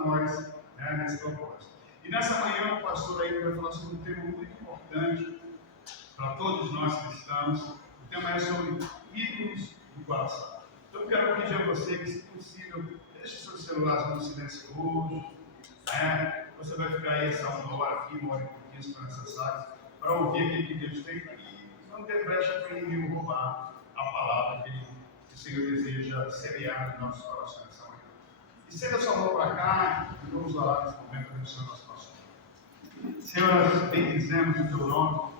para nós, né, nesse propósito. E nessa manhã o pastor aí vai falar sobre um tema muito importante para todos nós cristãos. O tema é sobre ídolos do coração. Então eu quero pedir a você que, se possível, deixe seus celulares no silencioso, né? Você vai ficar aí essa uma hora aqui, uma hora e pouquinho, se for necessário, para ouvir o que Deus tem e não ter brecha para inimigo roubar a palavra que o Senhor deseja semear nos nossos corações nessa manhã. E senta sua mão para cá e vamos orar nesse momento abençoando nosso pastor. Senhor, nós bendizemos o teu nome,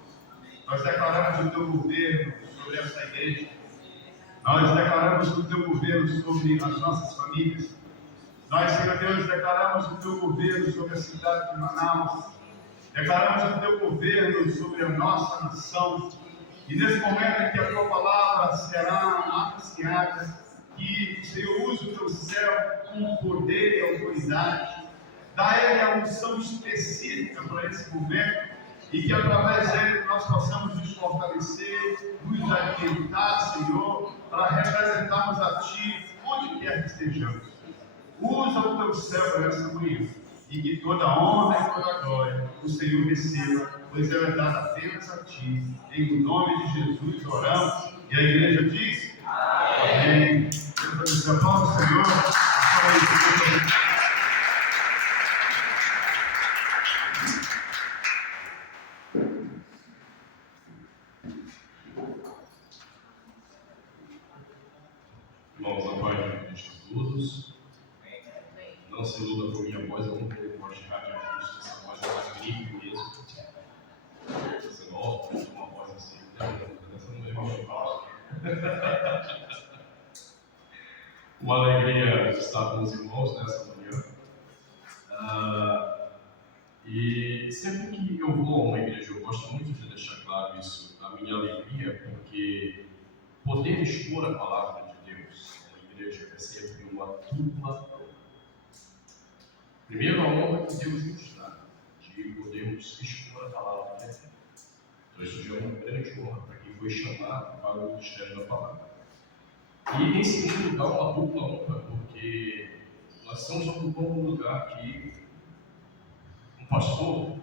nós declaramos o teu governo sobre essa igreja, nós declaramos o teu governo sobre as nossas famílias, nós, Senhor Deus, declaramos o teu governo sobre a cidade de Manaus, declaramos o teu governo sobre a nossa nação, e nesse momento em que a tua palavra será apreciada, que o Senhor use o teu céu com poder e autoridade, dá a ele a unção específica para esse momento, e que através dele nós possamos nos fortalecer, nos alimentar, Senhor, para representarmos a Ti onde quer que estejamos. Usa o teu céu para essa manhã, e que toda honra e toda glória o Senhor receba, pois ela é dada apenas a Ti. Em nome de Jesus oramos, e a igreja diz: Amém. Deus abençoe. Aplauda o Senhor. Irmãos, a paz de Cristo a todos. Não se iluda por minha voz, eu não tenho voz de radialista, essa voz é mais gripe mesmo. Você gosta de uma voz assim, essa não é uma voz. Uma alegria estar com os irmãos nessa manhã. E sempre que eu vou a uma igreja, eu gosto muito de deixar claro isso, a minha alegria, porque poder expor a palavra de Deus na igreja é sempre uma dupla honra. Primeiro, a honra que Deus nos dá de podermos expor a palavra que é feita. Então, isso já é uma grande honra para quem foi chamado para o ministério da palavra. E, em segundo lugar, uma dupla honra, porque nós estamos ocupando um lugar que um pastor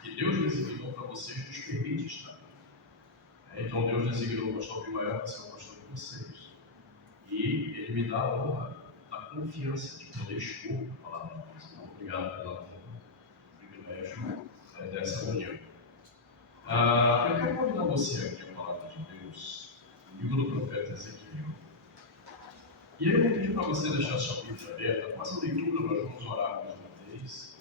que Deus designou para vocês nos permite estar. Então, Deus designou o pastor Abimael para ser o pastor de vocês. E ele me dá a honra, a confiança de poder expor a palavra de Deus. Então, obrigado pela honra, privilégio dessa manhã. Eu quero convidar você aqui a palavra de Deus, no livro do profeta Ezequiel. E aí eu vou pedir para você deixar sua Bíblia aberta, com essa leitura nós vamos orar mais uma vez.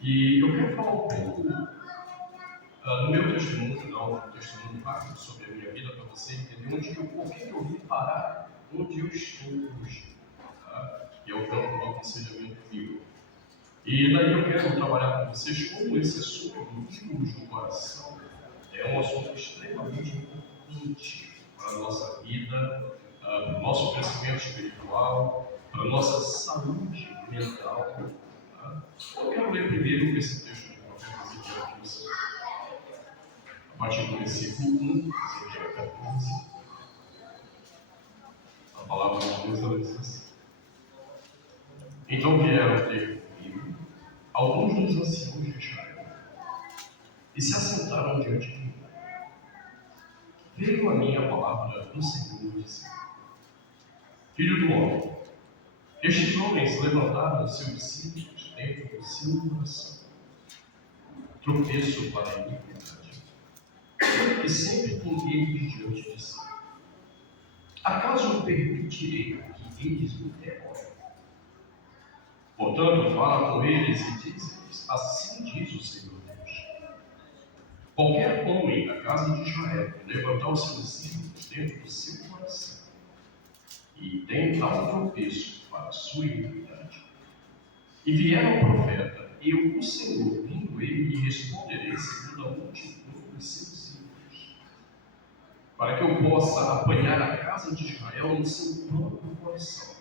E eu quero falar um pouco no meu testemunho, não um testemunho rápido sobre a minha vida, para você entender por que eu vim parar onde eu estou hoje, tá? Que é o campo do aconselhamento bíblico. E daí eu quero trabalhar com vocês como esse assunto, ídolos do coração, é um assunto extremamente importante para a nossa vida, para o nosso crescimento espiritual, para a nossa saúde mental. Tá? Eu quero ler primeiro esse texto do profeta Ezequiel aqui, a partir do versículo 1, Ezequiel 14. A palavra de Deus ela diz assim: Então vieram ter comigo alguns dos anciãos de Israel e se assentaram diante de mim. Veio a mim a palavra do Senhor dizendo: Filho do homem, estes homens levantaram seus símbolos dentro do seu coração, tropeço para a iniquidade, e sempre tem eles diante de si. Acaso eu permitirei que eles me derrotem? Portanto, fala com eles e diz-lhes: Assim diz o Senhor Deus: Qualquer homem da casa de Israel que levantar os seus ídolos dentro do seu coração e tem tal tropeço para a sua iniquidade, e vier ao profeta, eu, o Senhor, vindo ele, lhe responderei segundo a multidão dos seus ídolos, para que eu possa apanhar a casa de Israel no seu próprio coração,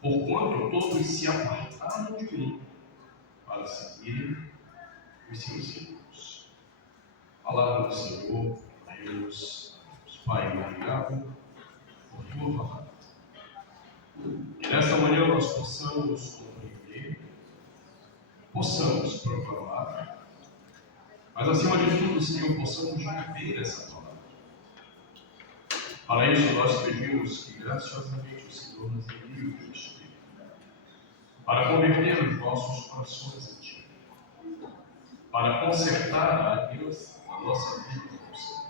porquanto todos se apartaram de mim para seguirem os seus ídolos. Palavra do Senhor, Deus, Pai, obrigado por tua palavra. E nessa manhã nós possamos compreender possamos proclamar, mas acima de tudo, Senhor, possamos viver essa palavra. Para isso, nós pedimos que graciosamente o Senhor nos envie o teu Espírito, para converter os nossos corações em Ti, para consertar a aliança da nossa vida com o Senhor.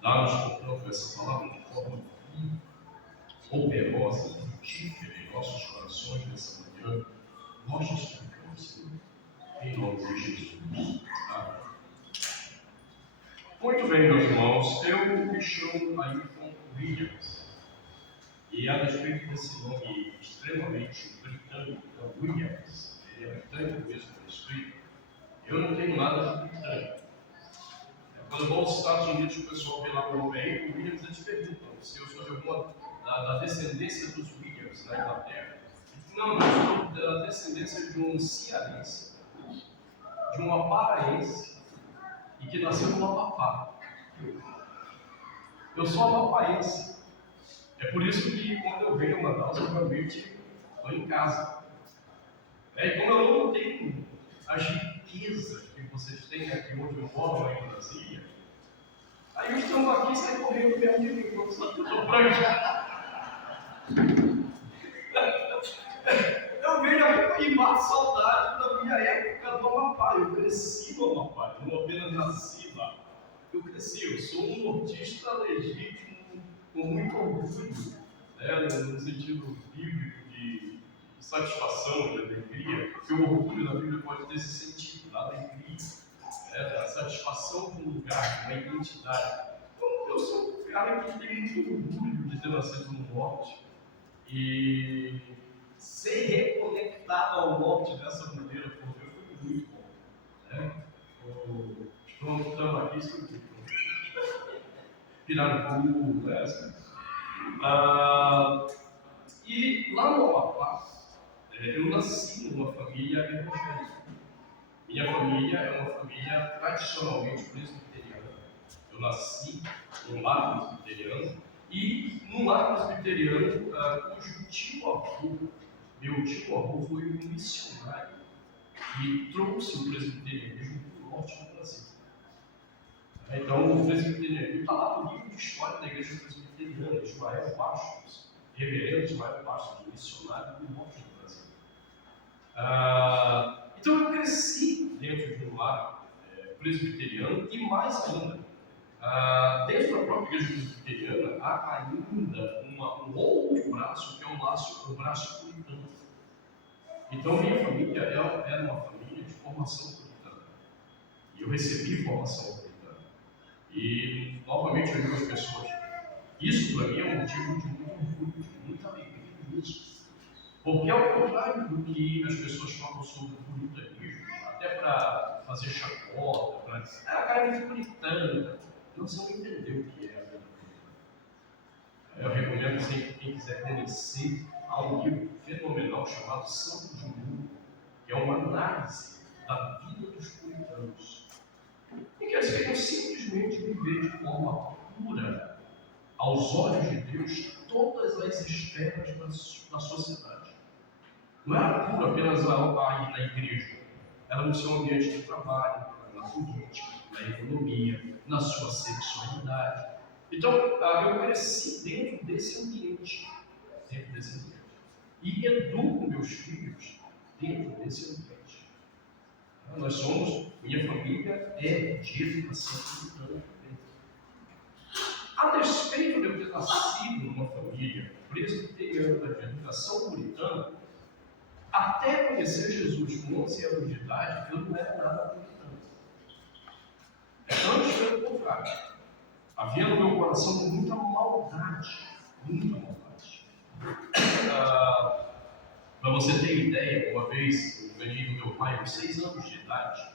Dá-nos, portanto, essa palavra de forma viva, poderosa, frutífera em nossos corações nessa manhã. Nós te suplicamos, Senhor, em nome de Jesus. Amém. Muito bem, meus irmãos, eu me chamo Ailton Williams. E a respeito desse nome extremamente britânico, Williams, ele é britânico mesmo por escrito, eu não tenho nada de britânico. Quando eu vou aos Estados Unidos, o pessoal vê lá o nome aí, o Williams, eles perguntam se eu sou de alguma da descendência dos Williams da Inglaterra. Não, eu sou da descendência de um cearense, de uma paraense, e que nasceu no Amapá. Eu sou amapaense. É por isso que quando eu venho a Manaus, eu realmente estou em casa. E como eu não tenho as riquezas que vocês têm aqui onde eu moro, lá em Brasília, aí eu estou aqui e saio correndo perto de mim, eu estou branco. Eu venho aqui e mato saudade da minha época do Amapá. Eu cresci no Amapá, eu não apenas nasci lá. Eu cresci, eu sou um nortista legítimo, com muito orgulho, né, no sentido bíblico de satisfação, de alegria. Porque o orgulho da Bíblia pode ter esse sentido, da alegria, né, da satisfação de um lugar, de uma identidade. Então, eu sou um cara que tem muito orgulho de ter nascido no norte e ser reconectado ao norte dessa maneira, porque foi muito bom. Né? Estamos aqui, Pirarucu, né? E lá no Amapá, eu nasci numa família evangélica. Minha família é uma família tradicionalmente presbiteriana. Eu nasci num lar presbiteriano e num lar presbiteriano cujo meu tio-avô foi um missionário e trouxe o presbiterianismo para o norte do Brasil. Então, o presbiterianismo está lá no livro de história da igreja presbiteriana, Ismael Bastos, reverendo Ismael Bastos, missionário do norte do Brasil. Então, eu cresci dentro de um lar presbiteriano e mais ainda, dentro da própria igreja presbiteriana, há ainda um outro braço, que é o braço puritano. Então, minha família era uma família de formação puritana. E eu recebi formação puritana. E, novamente, eu digo às pessoas, isso para mim é um motivo de muito orgulho, de muita alegria mesmo. Porque, ao contrário do que as pessoas falam sobre o puritanismo, até para fazer chacota, para dizer, a cara é muito puritana, você não entendeu o que é a vida puritana. Eu recomendo sempre quem quiser conhecer um livro fenomenal chamado Santo de Mundo, que é uma análise da vida dos puritanos. E que eles queriam simplesmente viver de forma pura, aos olhos de Deus, todas as esferas da sociedade. Não era pura apenas na igreja, era no seu ambiente de trabalho, na política, na economia, na sua sexualidade. Então, eu cresci dentro desse ambiente. E educo meus filhos dentro desse ambiente. Minha família é de educação puritana. A despeito de eu ter nascido numa família presbiteriana de educação puritana, até conhecer Jesus com 11 anos de idade, eu não era nada puritano. Antes, pelo contrário, havia no meu coração muita maldade. Para você ter ideia, uma vez eu ganhei do meu pai com 6 anos de idade.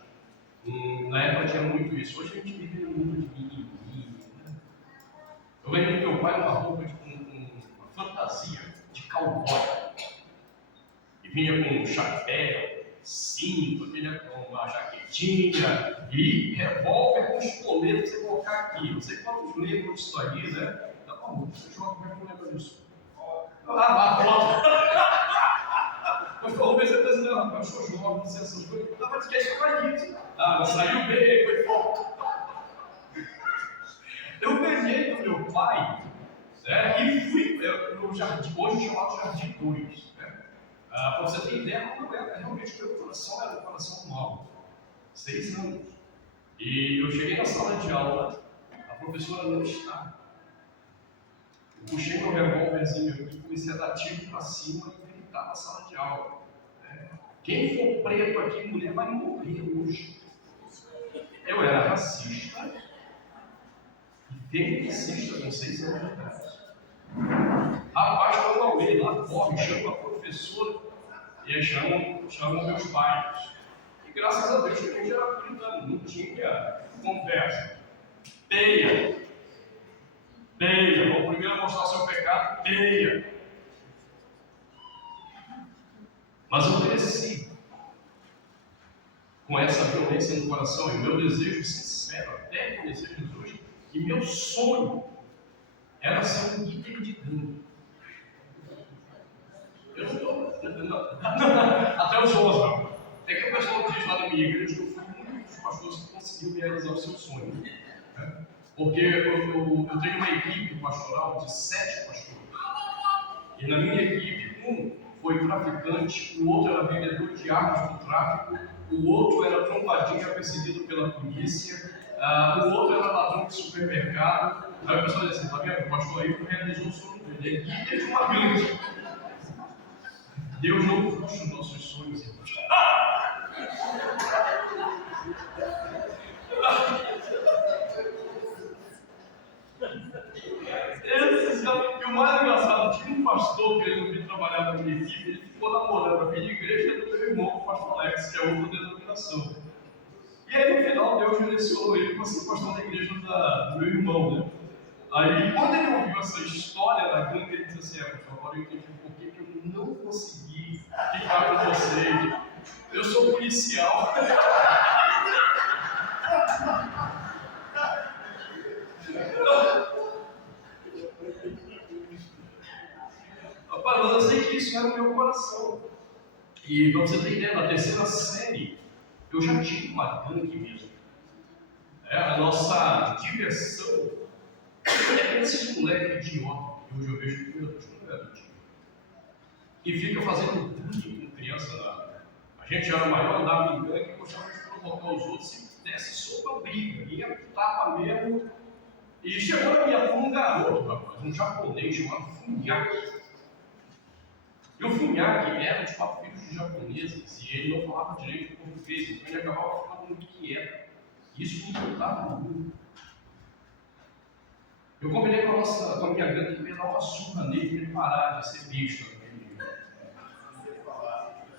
Na época tinha muito isso. Hoje a gente vive num mundo de mimimi, né? Eu ganhei do meu pai uma roupa uma fantasia de cowboy. E vinha com um chapéu, cinto, vinha com uma jaquetinha e revólver com espoleto para você colocar aqui. Não sei quantos lembram disso aí, né? Tá bom, deixa eu ver como é que eu lembro disso. A foto. Eu falou, mas você está dizendo, rapaz, eu sou jovem, não sei essas coisas. Não, mas que é isso isso? Ah, mas saiu bem, foi forte. Eu ganhei do meu pai, né, e fui no jardim, hoje chamado Jardim 2. Né? Para você ter ideia, não era, realmente o meu coração era um coração mau. 6 anos. E eu cheguei na sala de aula, a professora não estava. Eu puxei meu revólverzinho aqui, comecei a dar tiro para cima e gritar na sala de aula. Né? Quem for preto aqui, mulher, vai morrer hoje. Eu era racista e feminicista com 6 anos de idade. Rapaz, quando alguém lá corre, chama a professora e aí chamam meus pais. E graças a Deus que a gente era puritano, não tinha conversa. Peia. Vou primeiro mostrar o seu pecado, peia. Mas eu cresci com essa violência no coração e meu desejo sincero, até conhecer Jesus, e meu sonho era ser um líder de gangue. Eu não estou. Até os 11, não. É que o pessoal diz lá na minha igreja que eu fui um dos pastores que conseguiu realizar o seu sonho. Né? Porque eu tenho uma equipe pastoral de 7 pastores. E na minha equipe, um foi traficante, o outro era vendedor de armas do tráfico, o outro era trombadinha perseguido pela polícia, o outro era ladrão de supermercado. Aí o pessoal diz assim, tá vendo? O pastor aí realizou o sonho dele. Ele é líder de uma gangue. Deus não frustra os nossos sonhos, irmãos. E o mais engraçado, tinha um pastor querendo vir trabalhar na minha equipe, ele ficou namorando a minha igreja do meu irmão, o pastor Alex, que é outra denominação. E aí no final Deus direcionou ele para ser pastor da igreja do meu irmão, né? Aí quando ele ouviu essa história da gangue, ele disse assim, pastor, agora eu entendi por que eu não consegui ficar com vocês. Eu sou policial. Rapaz, mas eu sei que isso era o meu coração. E para você ter ideia, na 3ª série, eu já tive uma gangue mesmo. A nossa diversão é esses moleques idiotas, que hoje eu vejo que não é do tipo. E fica fazendo bullying com criança. A gente era maior, andava em gangue, gostava de provocar os outros, se desse sopa briga, ia tapa mesmo. E chegou na minha turma um garoto, rapaz, um japonês chamado Funhaki. E o Funhaki era de 4 filhos de japoneses, e ele não falava direito português, então ele acabava ficando muito quieto. Isso me irritava muito. Eu combinei com a minha gangue que ia dar uma surra nele para ele parar de ser besta.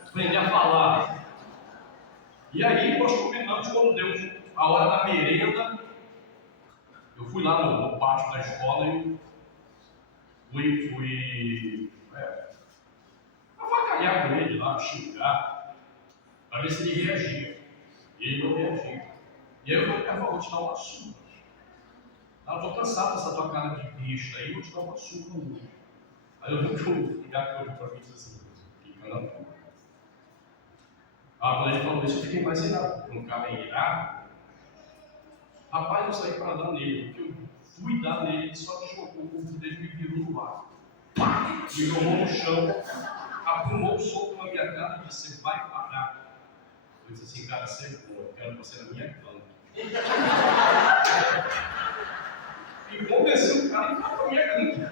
Aprender a falar. E aí nós combinamos, quando deu a hora da merenda, eu fui lá no pátio da escola e fui avacalhar com ele lá, xingar, para ver se ele reagia. E ele não reagia. E aí eu falei, vou te dar uma surra. Eu estou cansado dessa tua cara de besta aí, eu vou te dar uma surra hoje. Aí eu vi que o gato olhou para mim e disse assim, fica na tua. Quando ele falou isso, eu fiquei mais irado. Porque um cara é irado, rapaz, eu saí para dar nele, porque eu fui dar nele, ele só jogou o corpo dele e me virou no ar. Me jogou no chão, aprumou o soco na minha cara e disse, vai parar. Eu disse assim, cara, você é bom, eu quero você na minha gangue. E convenceu o cara a entrar na minha gangue.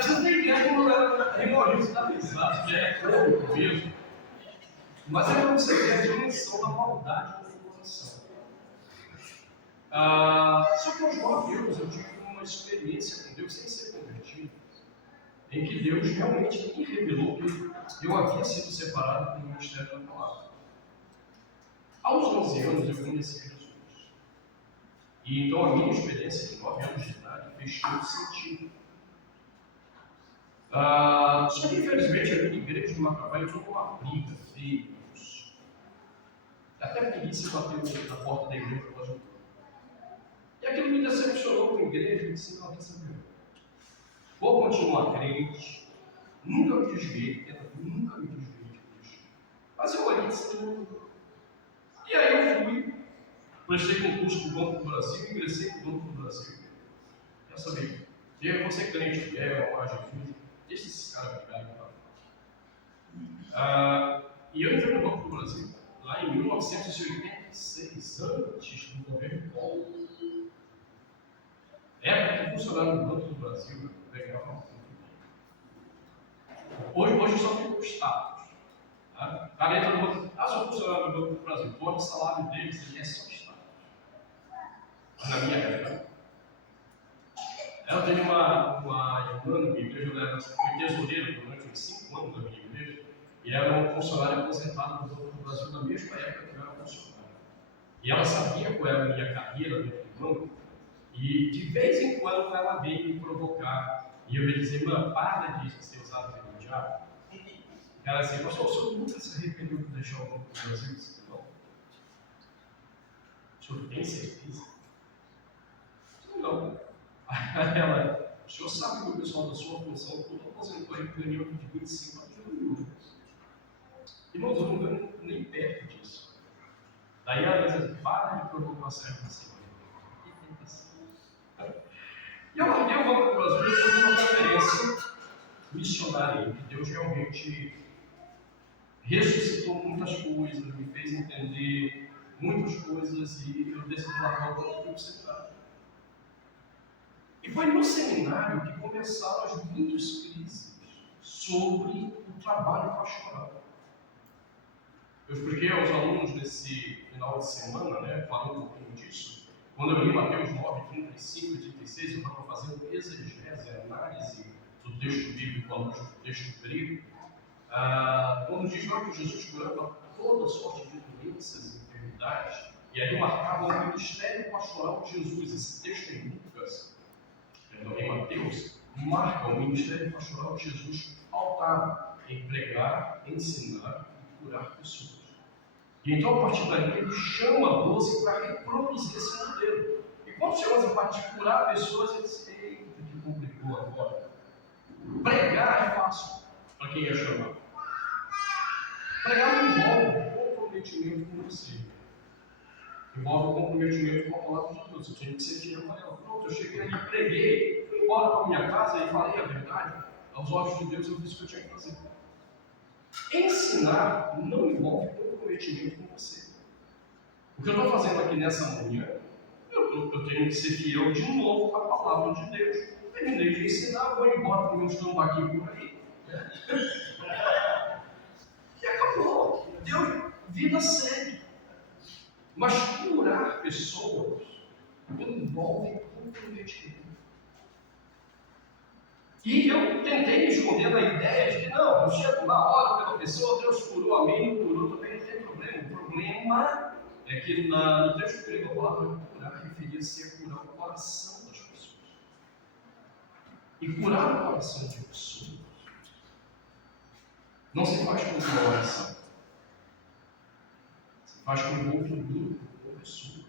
Você tem ideia como era rigoroso da amizade, que é cômico mesmo. Mas é para você ver a dimensão da maldade do seu coração. Só que aos 9 anos eu tive uma experiência com Deus sem ser convertido, em que Deus realmente me revelou que eu havia sido separado do ministério da palavra. Aos 11 anos eu conheci Jesus. E então a minha experiência de 9 anos de idade fez todo sentido. Só que infelizmente a minha igreja de Macapá entrou numa briga feia. Até a polícia bateu na porta da igreja para ajudar. E aquilo me decepcionou com a igreja e disse, não, quer saber? Vou continuar crente, Nunca me desviei, nunca me desviei de Cristo. Mas eu olhei assim, e aí eu fui, prestei concurso do Banco do Brasil, ingressei no Banco do Brasil. Quer saber? Você crente, amar Jesus, deixa esses caras brigarem com e eu entrei no Banco do Brasil, lá em 1986, antes do governo Collor. Época que funcionário do Banco do Brasil pegava muito bem. Hoje eu só fico com status. Tá? Cara entra no banco, sou funcionário do Banco do Brasil, pode o salário deles é só status. Na minha época. Eu tenho uma irmã na minha igreja, ela foi tesoureira durante uns 5 anos da minha igreja, e era uma funcionária aposentada do Banco do Brasil na mesma época que eu era funcionário. E ela sabia qual era a minha carreira dentro do banco, e de vez em quando ela veio me provocar, e eu ia dizer, irmã, para de ser usado pelo diabo. Ela disse, pastor, o senhor nunca se arrependeu de deixar o Banco do Brasil? Eu disse, não. O senhor tem certeza? Não. Ela, o senhor sabe que o pessoal da sua função todo aposentou aí ganhou de 25 a 30 mil. Irmãos, eu não ganho nem perto disso. Daí ela diz, para de provocar a serva da Senhora. E eu larguei o Banco do Brasil depois de uma conferência missionária, que Deus realmente ressuscitou muitas coisas, me fez entender muitas coisas, e eu decidi largar o Banco do Seminário. E foi no seminário que começaram as muitas crises sobre o trabalho pastoral. Eu expliquei aos alunos nesse final de semana, falando um pouquinho disso. Quando eu li Mateus 9, 35 e 36, eu estava fazendo exegese, análise do texto bíblico à luz do texto grego. Quando diz lá que Jesus curava toda sorte de doenças e enfermidades, e aí marcava o ministério pastoral de Jesus. Esse texto em Lucas, em Mateus, marca o ministério pastoral de Jesus pautado em pregar, ensinar e curar pessoas. E então, a partir daí, ele chama 12 para reproduzir esse modelo. E quando chegou essa parte de curar pessoas, ele disse, eita, que complicou agora. Pregar é fácil para quem ia chamar. Pregar não envolve comprometimento com você. Envolve comprometimento com a palavra de Deus. Eu tinha que ser fiel para ela. Pronto, eu cheguei ali, preguei, fui embora para a minha casa e falei a verdade. Aos olhos de Deus, eu fiz o que eu tinha que fazer. Ensinar não envolve comprometimento com você. O que eu estou fazendo aqui nessa manhã, eu tenho que ser fiel de novo à palavra de Deus. Terminei de ensinar, vou embora para o meu tambaqui por aí. E acabou. Deus, vida segue. Mas curar pessoas envolve comprometimento. E eu tentei me esconder na ideia de que não, eu chego na hora pela pessoa, Deus curou a mim, não curou também, não tem problema. O problema é que no texto grego a palavra curar referia-se a curar o coração das pessoas. E curar o coração de pessoas não se faz com uma oração. Se faz com envolvimento com pessoas.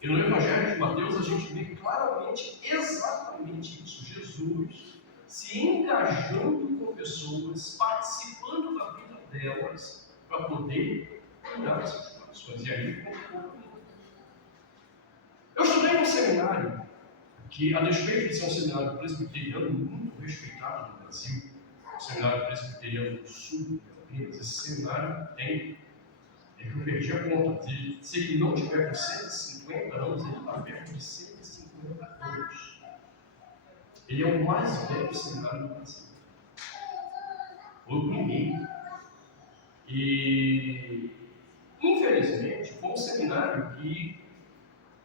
E no Evangelho de Mateus a gente vê claramente, exatamente isso. Jesus se engajando com pessoas, participando da vida delas, para poder cuidar dessas corações. E aí, eu estudei num seminário que, a despeito de ser um seminário presbiteriano muito respeitado no Brasil, o seminário presbiteriano do Sul, esse seminário tem, que eu perdi a conta, se ele não tiver com 150 anos, ele está perto de 150 anos. Ele é o mais velho seminário do Brasil. Foi o primeiro. E, infelizmente, foi um seminário que,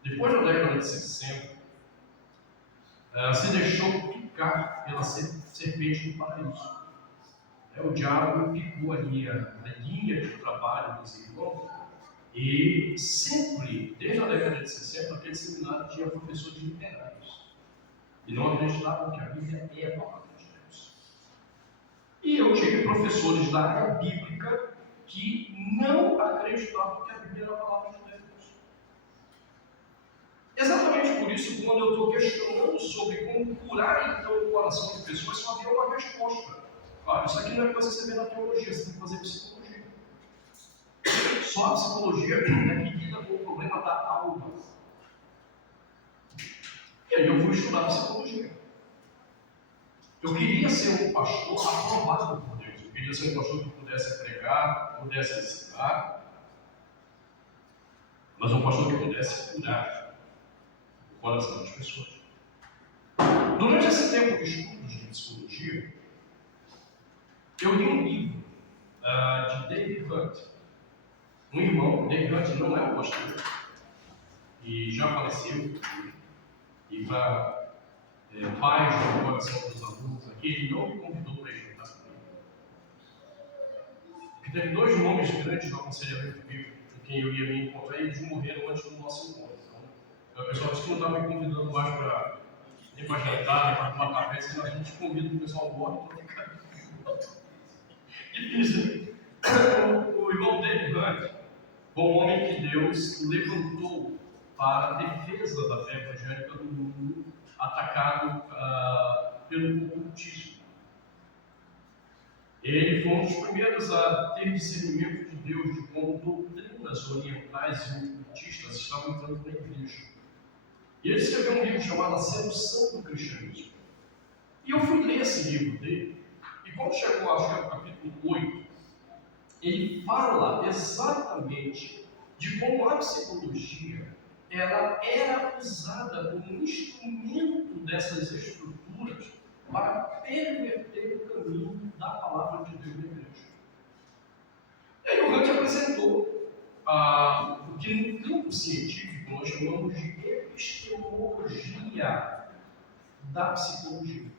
depois da década de 60, se deixou picar pela serpente do paraíso. O diabo picou ali a linha de trabalho dos irmãos, e sempre, desde a década de 60, aquele seminário tinha professores literários. E não acreditavam que a Bíblia é a palavra de Deus. E eu tive professores da área bíblica que não acreditavam que a Bíblia era a palavra de Deus. Exatamente por isso, quando eu estou questionando sobre como curar então o coração de pessoas, só havia uma resposta. Olha, isso aqui não é coisa que você vê na teologia, você tem que fazer psicologia. Só a psicologia é medida com o problema da alma. E aí eu fui estudar psicologia. Eu queria ser um pastor aprovado por Deus. Eu queria ser um pastor que pudesse pregar, pudesse ensinar, mas um pastor que pudesse curar o coração das pessoas. Durante esse tempo de estudos de psicologia, eu li um livro de David Hunt. Um irmão, David Hunt não é um pastor, e já faleceu, e para paz do coração dos alunos aqui, ele não me convidou para ir juntar comigo. Porque teve 2 nomes grandes no aconselhamento bíblico com quem eu ia me encontrar, e eles morreram antes do nosso encontro. Então, o pessoal disse que não estava me convidando mais para nem para jantar, nem para tomar café, senão a gente convida o pessoal morre, então fica difícil. O irmão David Hunt foi um homem que Deus levantou para a defesa da fé evangélica do mundo atacado pelo ocultismo. Ele foi um dos primeiros a ter discernimento de Deus de como doutrinas orientais e ocultistas estavam entrando na igreja. E ele escreveu um livro chamado A Sedução do Cristianismo. E eu fui ler esse livro dele, e quando chegou ao capítulo 8, ele fala exatamente de como a psicologia ela era usada como instrumento dessas estruturas para perverter o caminho da palavra de Deus na igreja. E aí o Hunt apresentou o que no campo científico nós chamamos de epistemologia da psicologia.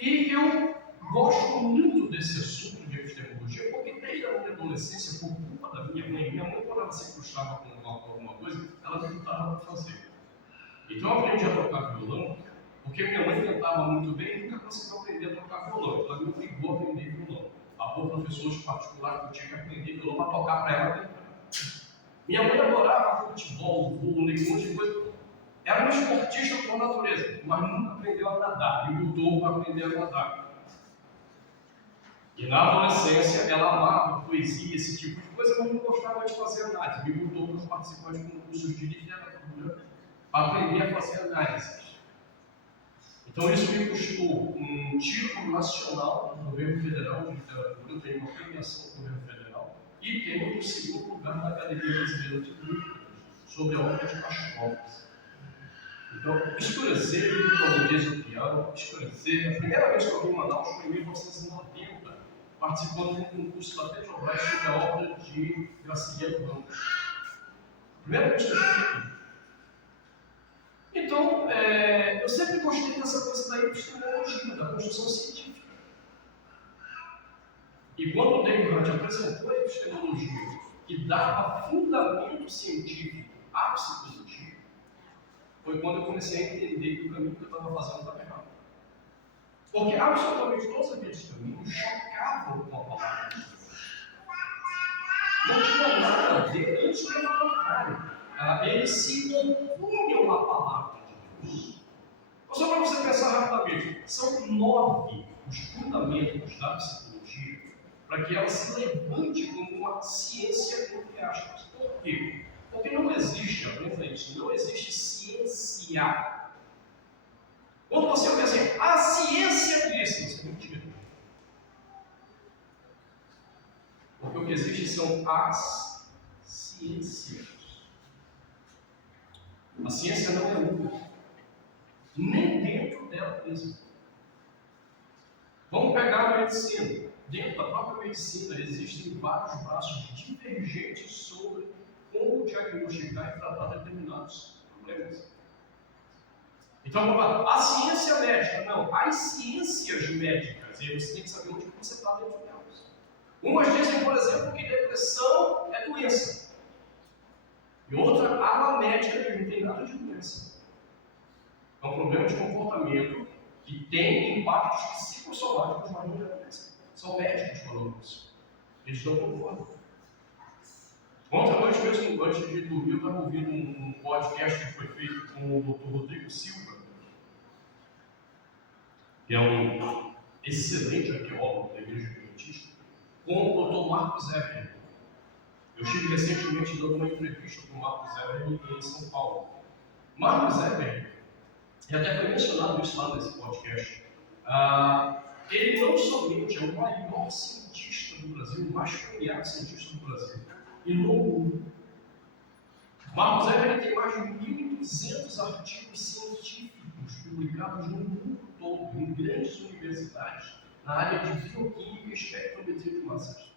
E eu gosto muito desse assunto de epistemologia, porque desde a minha adolescência, por culpa da minha mãe, quando ela se frustrava com alguma coisa, ela me botava para fazer. Então eu aprendi a tocar violão, porque minha mãe cantava muito bem e nunca conseguiu aprender a tocar violão. Então ela me obrigou a aprender violão. Havia professores particulares que eu tinha que aprender violão para tocar para ela cantar. Minha mãe adorava futebol, vôlei, um monte de coisa. Era uma esportista por natureza, mas nunca aprendeu a nadar. Me botou para aprender a nadar. E na adolescência ela amava poesia, esse tipo de coisa, mas não gostava de fazer análise. Me botou para participar de concursos de literatura para aprender a fazer análise. Então isso me custou um título nacional do governo federal de literatura, eu tenho uma premiação do governo federal e tenho o 2º lugar na Academia Brasileira de Literatura sobre a obra de Pascovas. Então, escurecer, como diz o piano, escurecer. A primeira vez que eu vi em Manaus foi em 1990, participando de um concurso da Petrobras sobre a obra de Graciliano Ramos. Primeira vez que eu vi aqui. Então, eu sempre gostei dessa coisa da epistemologia, da construção científica. E quando o David Hunt apresentou a epistemologia, que dava fundamento científico à psicologia, foi quando eu comecei a entender que o caminho que eu estava fazendo estava errado. Porque absolutamente todos aqueles caminhos chocavam com a palavra de Deus. Não tinha nada a ver, antes pelo contrário. Eles se opunham à palavra de Deus. Então, só para você pensar rapidamente, são 9 os fundamentos da psicologia para que ela se levante como uma ciência, entre aspas. Por quê? Porque não existe, aprenda isso, não existe ciência. Quando você ouve assim, a ciência diz, isso é mentira. Porque o que existe são as ciências. A ciência não é uma, nem dentro dela mesma. Vamos pegar a medicina. Dentro da própria medicina existem vários braços divergentes sobre como diagnosticar e tratar determinados problemas. Então vamos lá, a ciência médica, não, as ciências médicas, e aí você tem que saber onde você está dentro delas. Umas dizem, por exemplo, que depressão é doença. E outra, a ala médica que não tem nada de doença. É um problema de comportamento que tem impactos psicossomáticos, mas não é doença. São médicos falando isso. Eles não concordam. Ontem à noite mesmo, antes de dormir, eu estava ouvindo um podcast que foi feito com o Dr. Rodrigo Silva, que é um excelente arqueólogo da Igreja Adventista, com o Dr. Marcos Eberle. Eu estive recentemente dando uma entrevista com o Marcos Eberle em São Paulo. Marcos Eberle, e até foi mencionado isso lá nesse podcast, ele não somente é o maior cientista do Brasil, o mais premiado cientista do Brasil, e no mundo. Marcos Eberle tem mais de 1.200 artigos científicos publicados no mundo todo, em grandes universidades, na área de bioquímica e espectrometria de massas.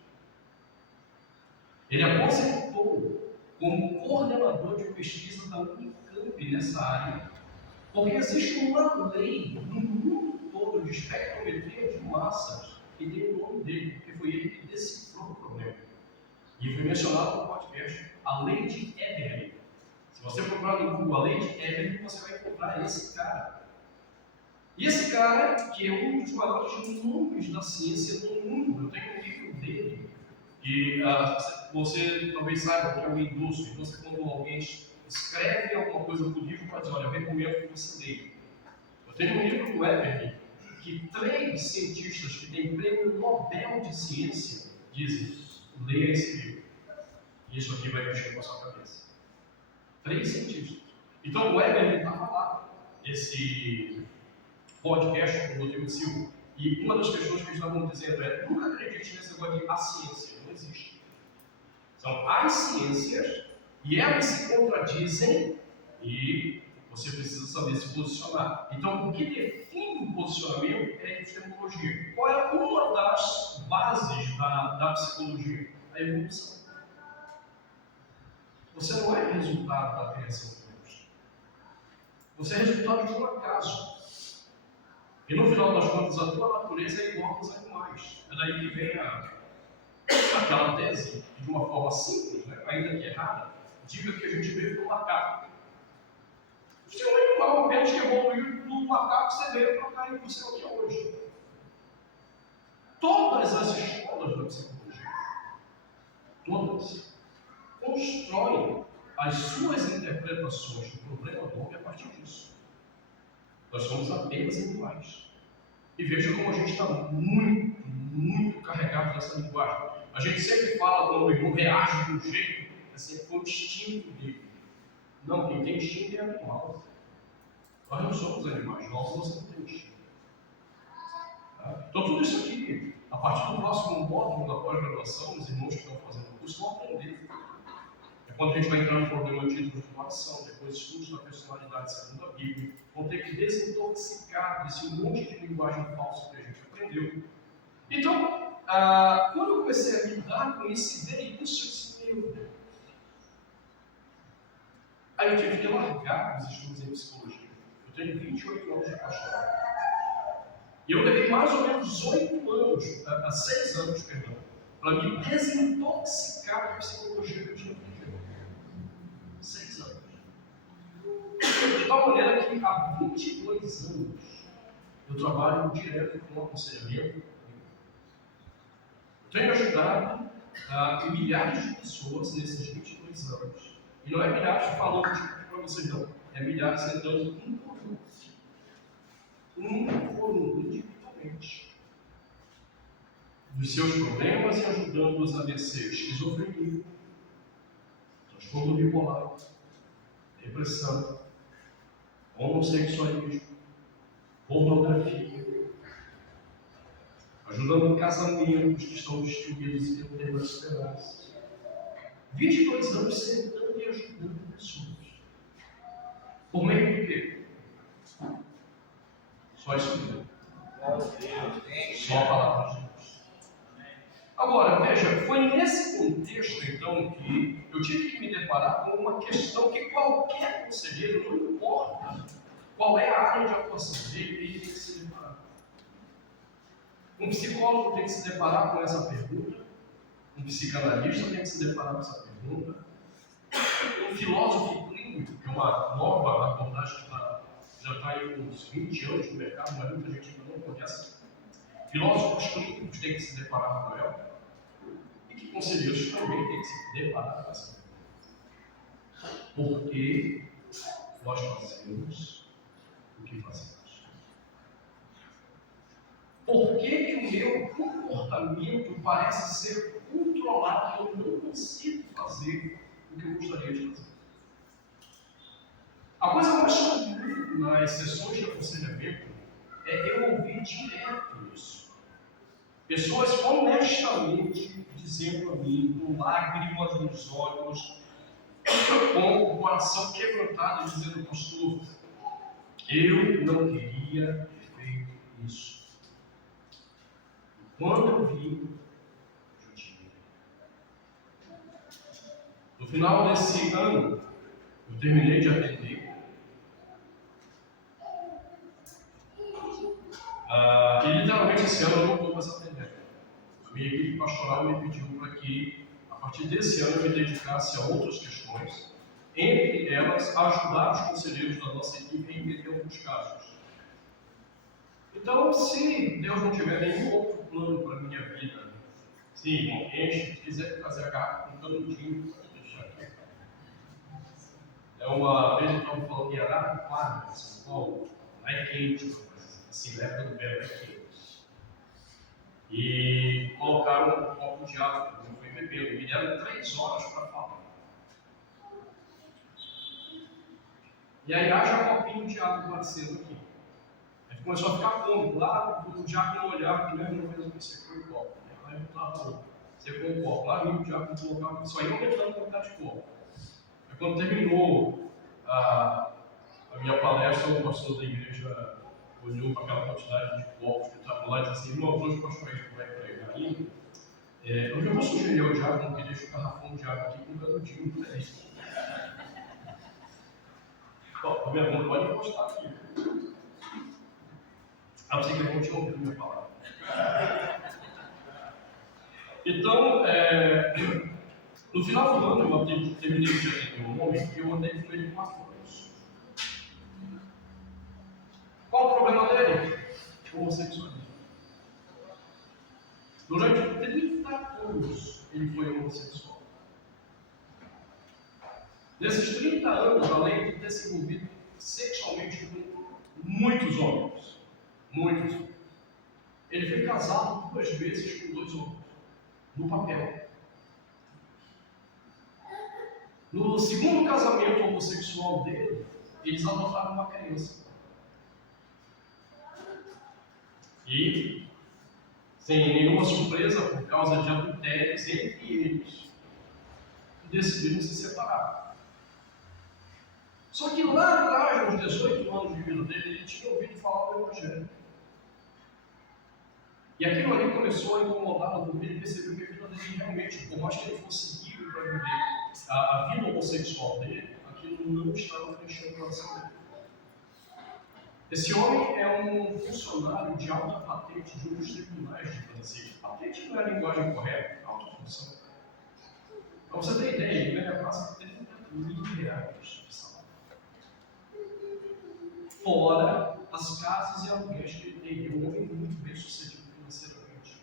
Ele aposentou como coordenador de pesquisa da Unicamp nessa área, porque existe uma lei no mundo todo de espectrometria de massas que tem o nome dele, porque foi ele que decifrou o problema. E foi mencionado no podcast, a lei de Eberle. Se você procurar no Google a lei de Eberle, você vai encontrar esse cara. E esse cara, que é um dos maiores nomes da ciência do mundo, eu tenho um livro dele, e você talvez saiba o que é o endosso. Endosso é quando alguém escreve alguma coisa por livro para dizer, olha, eu recomendo que você leia. Eu tenho um livro do Eberle, que 3 cientistas que têm prêmio Nobel de Ciência dizem, leia esse livro. E isso aqui vai mexer com a sua cabeça. 3 cientistas. Então o Eberle estava lá, esse podcast com o Rodrigo Silva, e uma das questões que eles estavam dizendo é: nunca acredite nesse negócio de a ciência, não existe. São as ciências, e elas se contradizem, e você precisa saber se posicionar. Então, o que define o posicionamento é a epistemologia. Qual é uma das bases da psicologia? A evolução. Você não é resultado da criação de Deus. Você é resultado de um acaso. E no final das contas, a tua natureza é igual aos animais. É daí que vem aquela tese, de uma forma simples, né, ainda que errada, diga que a gente veio do macaco. Você é um animal apenas que evoluiu do macaco, você veio para cá e você é o que é hoje. Todas as escolas da psicologia, todas, constroem as suas interpretações do problema do homem a partir disso. Nós somos apenas animais. E veja como a gente está muito carregado dessa linguagem. A gente sempre fala quando o irmão reage de um jeito, assim, foi o instinto dele. Não, quem tem instinto é animal. Nós não somos animais, nós não temos instinto. Tá? Então tudo isso aqui, a partir do próximo módulo da pós-graduação, os irmãos que estão fazendo o curso vão aprender. É quando a gente vai entrar no problema de títulos de coração, depois estudos da personalidade segundo a Bíblia, vão ter que desintoxicar desse monte de linguagem falsa que a gente aprendeu. Então, quando eu comecei a lidar com isso e ver isso, eu disse, meu Deus. Aí eu tive que largar os estudos em psicologia. Eu tenho 28 anos de pastoral. E eu levei mais ou menos 6 anos, para me desintoxicar da psicologia que eu tinha aprendido. 6 anos. De tal maneira que há 22 anos eu trabalho direto com aconselhamento. Eu tenho ajudado milhares de pessoas nesses 22 anos. E não é milhares falando para vocês, não. É milhares sentando um por um. Individualmente. Dos seus problemas e ajudando-os a vencer esquizofrenia, transtorno bipolar, depressão, homossexualismo, pornografia, ajudando casamentos que estão destruídos e não tendo esperança. 22 anos sentando e ajudando pessoas. Por meio de quê? Só isso mesmo. Só a palavra de Deus. Agora, veja, foi nesse contexto, então, que eu tive que me deparar com uma questão que qualquer conselheiro, não importa qual é a área de atuação dele, ele tem que se deparar. Um psicólogo tem que se deparar com essa pergunta, um psicanalista tem que se deparar com essa pergunta, um filósofo clínico, que é uma nova abordagem que já está aí com uns 20 anos no mercado, mas muita gente ainda não conhece. Filósofos clínicos têm que se deparar com ela, e que conselheiros também têm que se deparar com essa pergunta. Por que nós fazemos o que fazemos? Por que que o meu comportamento parece ser controlado e eu não consigo fazer o que eu gostaria de fazer? A coisa mais comum nas sessões de aconselhamento é eu ouvir direto isso. Pessoas honestamente dizendo a mim, com lágrimas nos olhos, com o coração quebrantado, dizendo: pastor, eu não queria ter feito isso. Quando eu vi, eu tinha. No final desse ano, eu terminei de atender. E literalmente esse ano eu não estou mais atendendo. A minha equipe pastoral me pediu para que, a partir desse ano, eu me dedicasse a outras questões, entre elas, ajudar os conselheiros da nossa equipe em entender alguns casos. Então, se Deus não tiver nenhum outro plano para a minha vida, se enche, quiser fazer a garrafa com canudinho, pode deixar aqui. Uma vez eu estava falando em Araraquara, São Paulo, lá é quente, assim, na época do verão é quente. E colocaram um copo de água, eu fui bebendo, me deram 3 horas para falar. E aí haja copinho de água batendo aqui. Aí começou a ficar cômico, lá o diácono olhava, que mesmo vez eu secou o copo. Aí eu estava secou o copo, lá vinha o diácono colocava, só ia aumentando a quantidade de copo. Aí quando terminou a minha palestra, o pastor da igreja olhou para aquela quantidade de copos que estava lá e disse assim: irmãos, hoje o pastor vai pregar ainda. Eu já vou sugerir ao diácono que deixe o garrafão de água aqui com um canudinho para ele. Bom, minha mão pode encostar aqui. A não ser que ele continue ouvindo minha palavra. Então, no final do ano, eu terminei de atender um homem e eu andei com ele 4 anos. Qual o problema dele? Homossexualismo. Durante 30 anos, ele foi homossexual. Nesses 30 anos, além de ter se envolvido sexualmente com muitos homens, ele foi casado 2 vezes com 2 homens, no papel. No segundo casamento homossexual dele, eles adotaram uma criança. E, sem nenhuma surpresa, por causa de adultérios entre eles, decidiram se separar. Só que lá atrás, nos 18 anos de vida dele, ele tinha ouvido falar do Evangelho. E aquilo ali começou a incomodá-lo, porque ele percebeu que a vida dele realmente, por mais que ele fosse livre para viver a vida homossexual dele, aquilo não estava preenchendo o coração dele. Esse homem é um funcionário de alta patente de um dos tribunais de Brasília. Patente não é a linguagem correta, é alta função. Para você ter ideia, ele ganha quase 30 mil reais de salário. Fora as casas e aluguéis que ele tem. Ele é um homem muito bem sucedido financeiramente.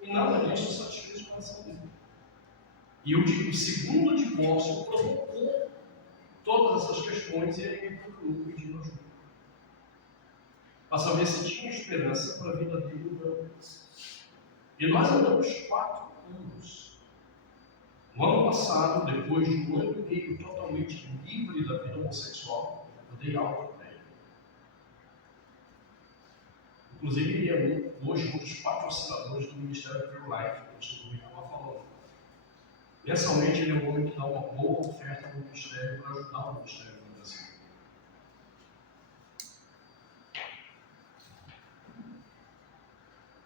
E nada disso satisfez o coração dele. E o segundo divórcio provocou todas essas questões e ele me procurou pedindo ajuda. Para saber se tinha esperança para a vida dele ou não. E nós andamos 4 anos. No ano passado, depois de 1 ano e meio totalmente livre da vida homossexual, eu dei aula para ele. Inclusive, ele é hoje um dos patrocinadores do Ministério True Life, que o pastor estava falando. Mensalmente, ele é um homem que dá uma boa oferta no Ministério para ajudar o Ministério no Brasil.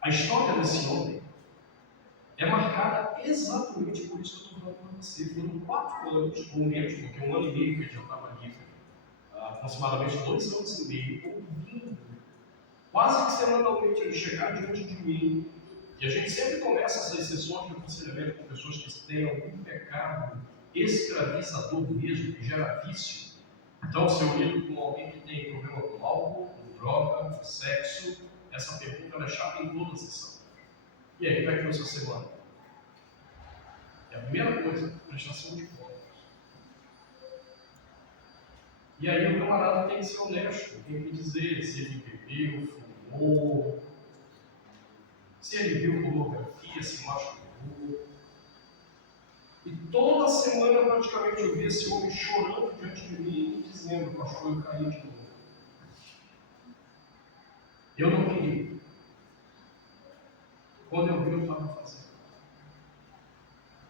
A história desse homem é marcada exatamente por isso que eu estou falando para você. Foram 4 anos, ou menos, porque 1 ano e meio que ele já estava livre, aproximadamente 2 anos e meio, ouvindo, quase que semanalmente, ele chegar diante de mim. E a gente sempre começa essas sessões de aconselhamento com pessoas que têm algum pecado escravizador mesmo, que gera vício. Então, se eu lido com alguém que tem problema com álcool, com droga, com sexo, essa pergunta é chata em toda a sessão. E aí, como é que foi a sua semana? É a primeira coisa, prestação de contas. E aí o camarada tem que ser honesto, tem que dizer se ele bebeu, fumou, se ele viu pornografia, se machucou. E toda semana praticamente eu vi esse homem chorando diante de mim e dizendo: pastor, eu caí de novo. Eu não queria. Quando eu vi, eu estava fazendo.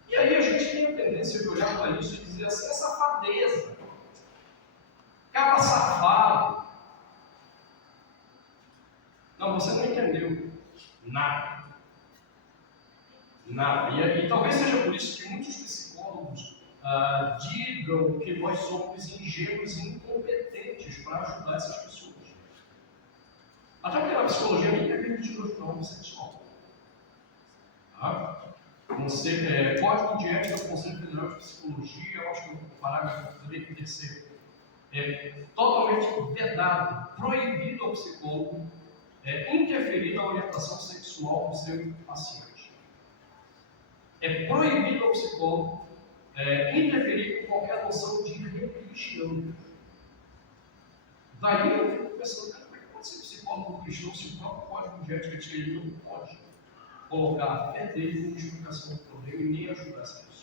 E aí a gente tem a tendência de olhar para isso e dizer assim: é safadeza. Caba safado. Não, você não entendeu nada. Nada. E talvez seja por isso que muitos psicólogos digam que nós somos ingênuos e incompetentes para ajudar essas pessoas. Até porque na psicologia ninguém é permitido ajudar o homossexual. Tá? Código de Ética do Conselho Federal de Psicologia, eu acho que o parágrafo 3º é totalmente vedado, proibido ao psicólogo interferir na orientação sexual do seu paciente. É proibido ao psicólogo interferir com qualquer noção de religião. Daí eu fico pensando, como é que pode ser psicólogo cristão se o próprio código de ética diz que ele não pode colocar a fé dele como explicação do problema e nem ajudar essa pessoa?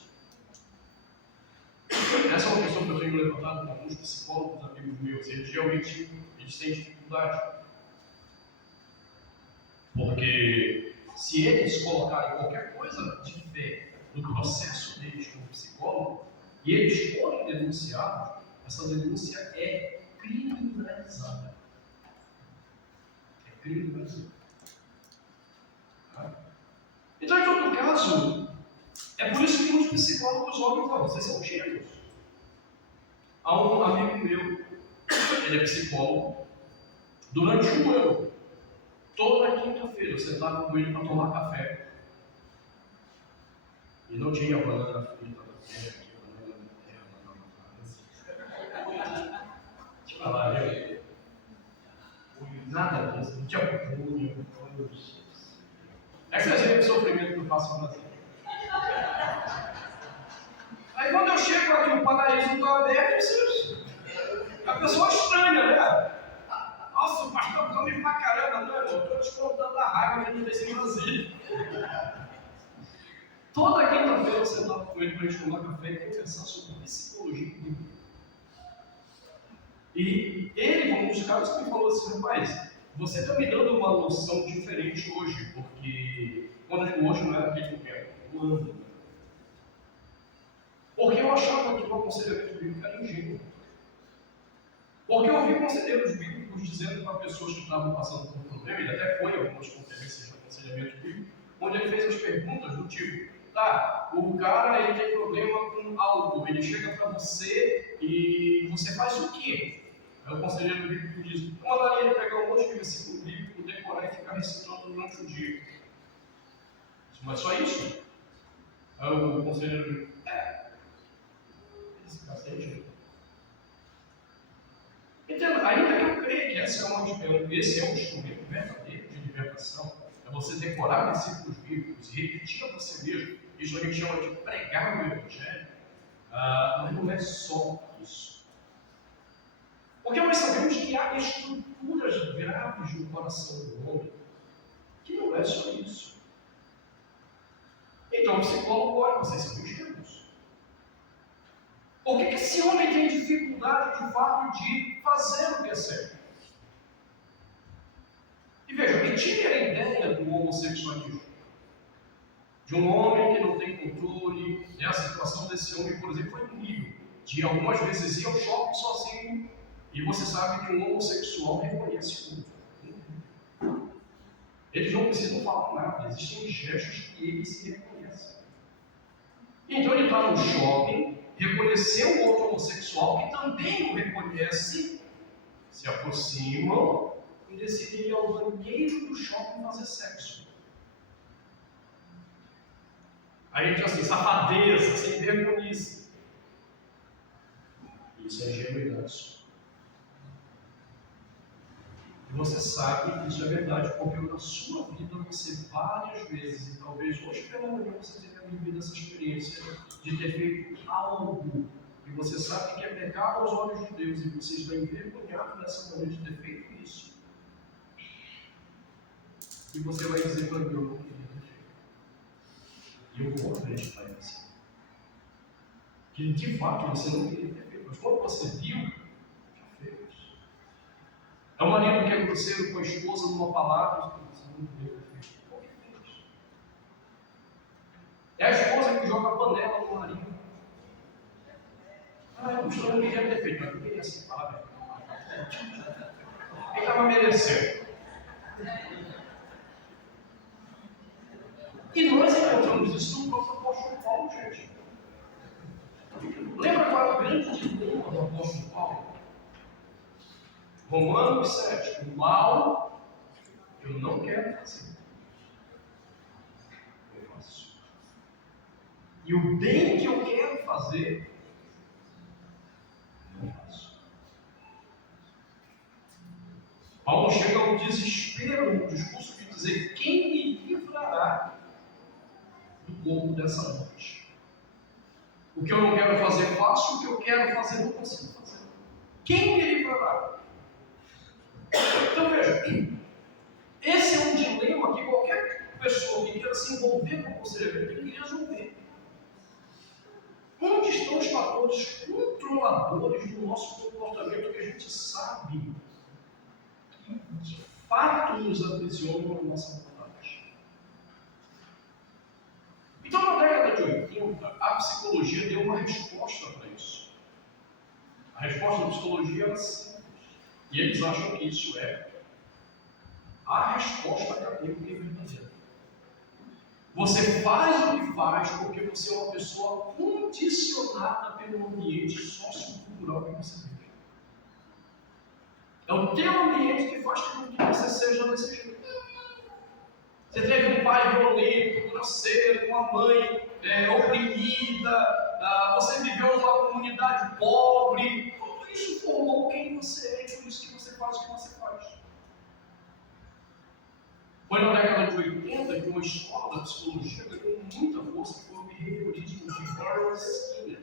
Essa é uma questão que eu tenho levantado com alguns psicólogos amigos meus. Eles realmente têm dificuldade. Porque se eles colocarem qualquer coisa de fé no processo deles como psicólogo, e eles forem denunciados, essa denúncia é criminalizada. É criminalizada. Tá? Então, em todo caso, é por isso que muitos psicólogos olham e falam: vocês são gênios. Há um amigo meu, ele é psicólogo, durante um ano, toda quinta-feira eu sentava com ele para tomar café. E não tinha banana frita na frente, tinha falar, nada disso, não tinha punho. Essa é o sofrimento que eu faço no Brasil. Aí quando eu chego aqui, o paraíso está aberto, a pessoa estranha, né? Nossa, o pastor come pra caramba, não, irmão? Estou descontando a raiva que ele fez em Brasília. Toda quinta-feira eu sentava com ele para a gente tomar café e conversar sobre psicologia bíblica. E ele, como um dos caras, me falou assim: rapaz, você está me dando uma noção diferente hoje, porque quando eu digo hoje não era aquele momento, o ano. Porque eu achava que o aconselhamento bíblico era ingênuo. Porque eu ouvi conselheiros bíblicos dizendo para pessoas que estavam passando por um problema, ele até foi a algumas conferências de aconselhamento bíblico, onde ele fez as perguntas do tipo: tá, o cara ele tem problema com algo, ele chega para você e você faz o quê? Aí o conselheiro bíblico diz: eu mandaria ele pegar um monte de versículo bíblico, decorar e ficar recitando durante o dia. Mas só isso? Aí o conselheiro bíblico: esse cara tem jeito. Então, ainda que eu creia que esse é um instrumento verdadeiro de libertação, é você decorar versículos bíblicos e repetir a você mesmo. Isso a gente chama de pregar o Evangelho, mas não é só isso. Porque nós sabemos que há estruturas graves no coração do homem, que não é só isso. Então o psicólogo olha: vocês são ingênuos. Por que esse homem tem dificuldade de fato de fazer o que é certo? E veja, me tire a ideia do homossexualismo. De um homem que não tem controle, a situação desse homem, por exemplo, foi no nível de algumas vezes ir ao shopping sozinho, e você sabe que um homossexual reconhece o outro. Eles não precisam falar nada, existem gestos que eles se reconhecem. Então ele está no shopping, reconheceu o outro homossexual que também o reconhece, se aproximam e decidem ir ao banheiro do shopping fazer sexo. Aí a gente diz assim: safadeza, sem vergonhice. Isso é ingenuidade. E você sabe que isso é verdade, porque na sua vida você várias vezes, e talvez hoje pela manhã você tenha vivido essa experiência de ter feito algo que você sabe que é pecado aos olhos de Deus, e você está envergonhado nessa maneira de ter feito isso. E você vai dizer para mim, eu não queria ter feito. E eu vou acreditar em você. Que de fato você não queria ter feito. Mas quando você viu, já fez. É o marido que é grosseiro com a esposa numa palavra, você não queria ter feito. Por que fez? É a esposa que joga a panela no marido. Eu não queria ter feito, mas eu queria assim, falar. Ele estava merecendo. E nós encontramos isso no próprio apóstolo Paulo, gente. Lembra qual é o grande dilema do apóstolo Paulo? Romanos 7. O mal eu não quero fazer. Eu faço. E o bem que eu quero fazer, não faço. Paulo chega ao desespero no discurso de dizer: quem me livrará do corpo dessa morte? O que eu não quero fazer, faço. O que eu quero fazer, não consigo fazer. Quem me livrará? Então veja, esse é um dilema que qualquer pessoa que queira se envolver com o conselheiro tem que resolver. Onde estão os fatores controladores do nosso comportamento que a gente sabe que de fato nos aprisionam na nossa vontade? Então, na década de 80, a psicologia deu uma resposta para isso. A resposta da psicologia era simples. E eles acham que isso é a resposta acadêmica e verdadeira. Você faz o que faz porque você é uma pessoa condicionada pelo ambiente sociocultural que você vive. É o teu ambiente que faz com que você seja desse jeito. Você teve um pai violento, grosseiro, uma mãe oprimida, você viveu numa comunidade pobre, tudo isso formou quem você é e por isso que você faz o que você faz. Foi na década de 80 que uma escola da psicologia ganhou muita força, que foi o behaviorismo de Barbara Skinner.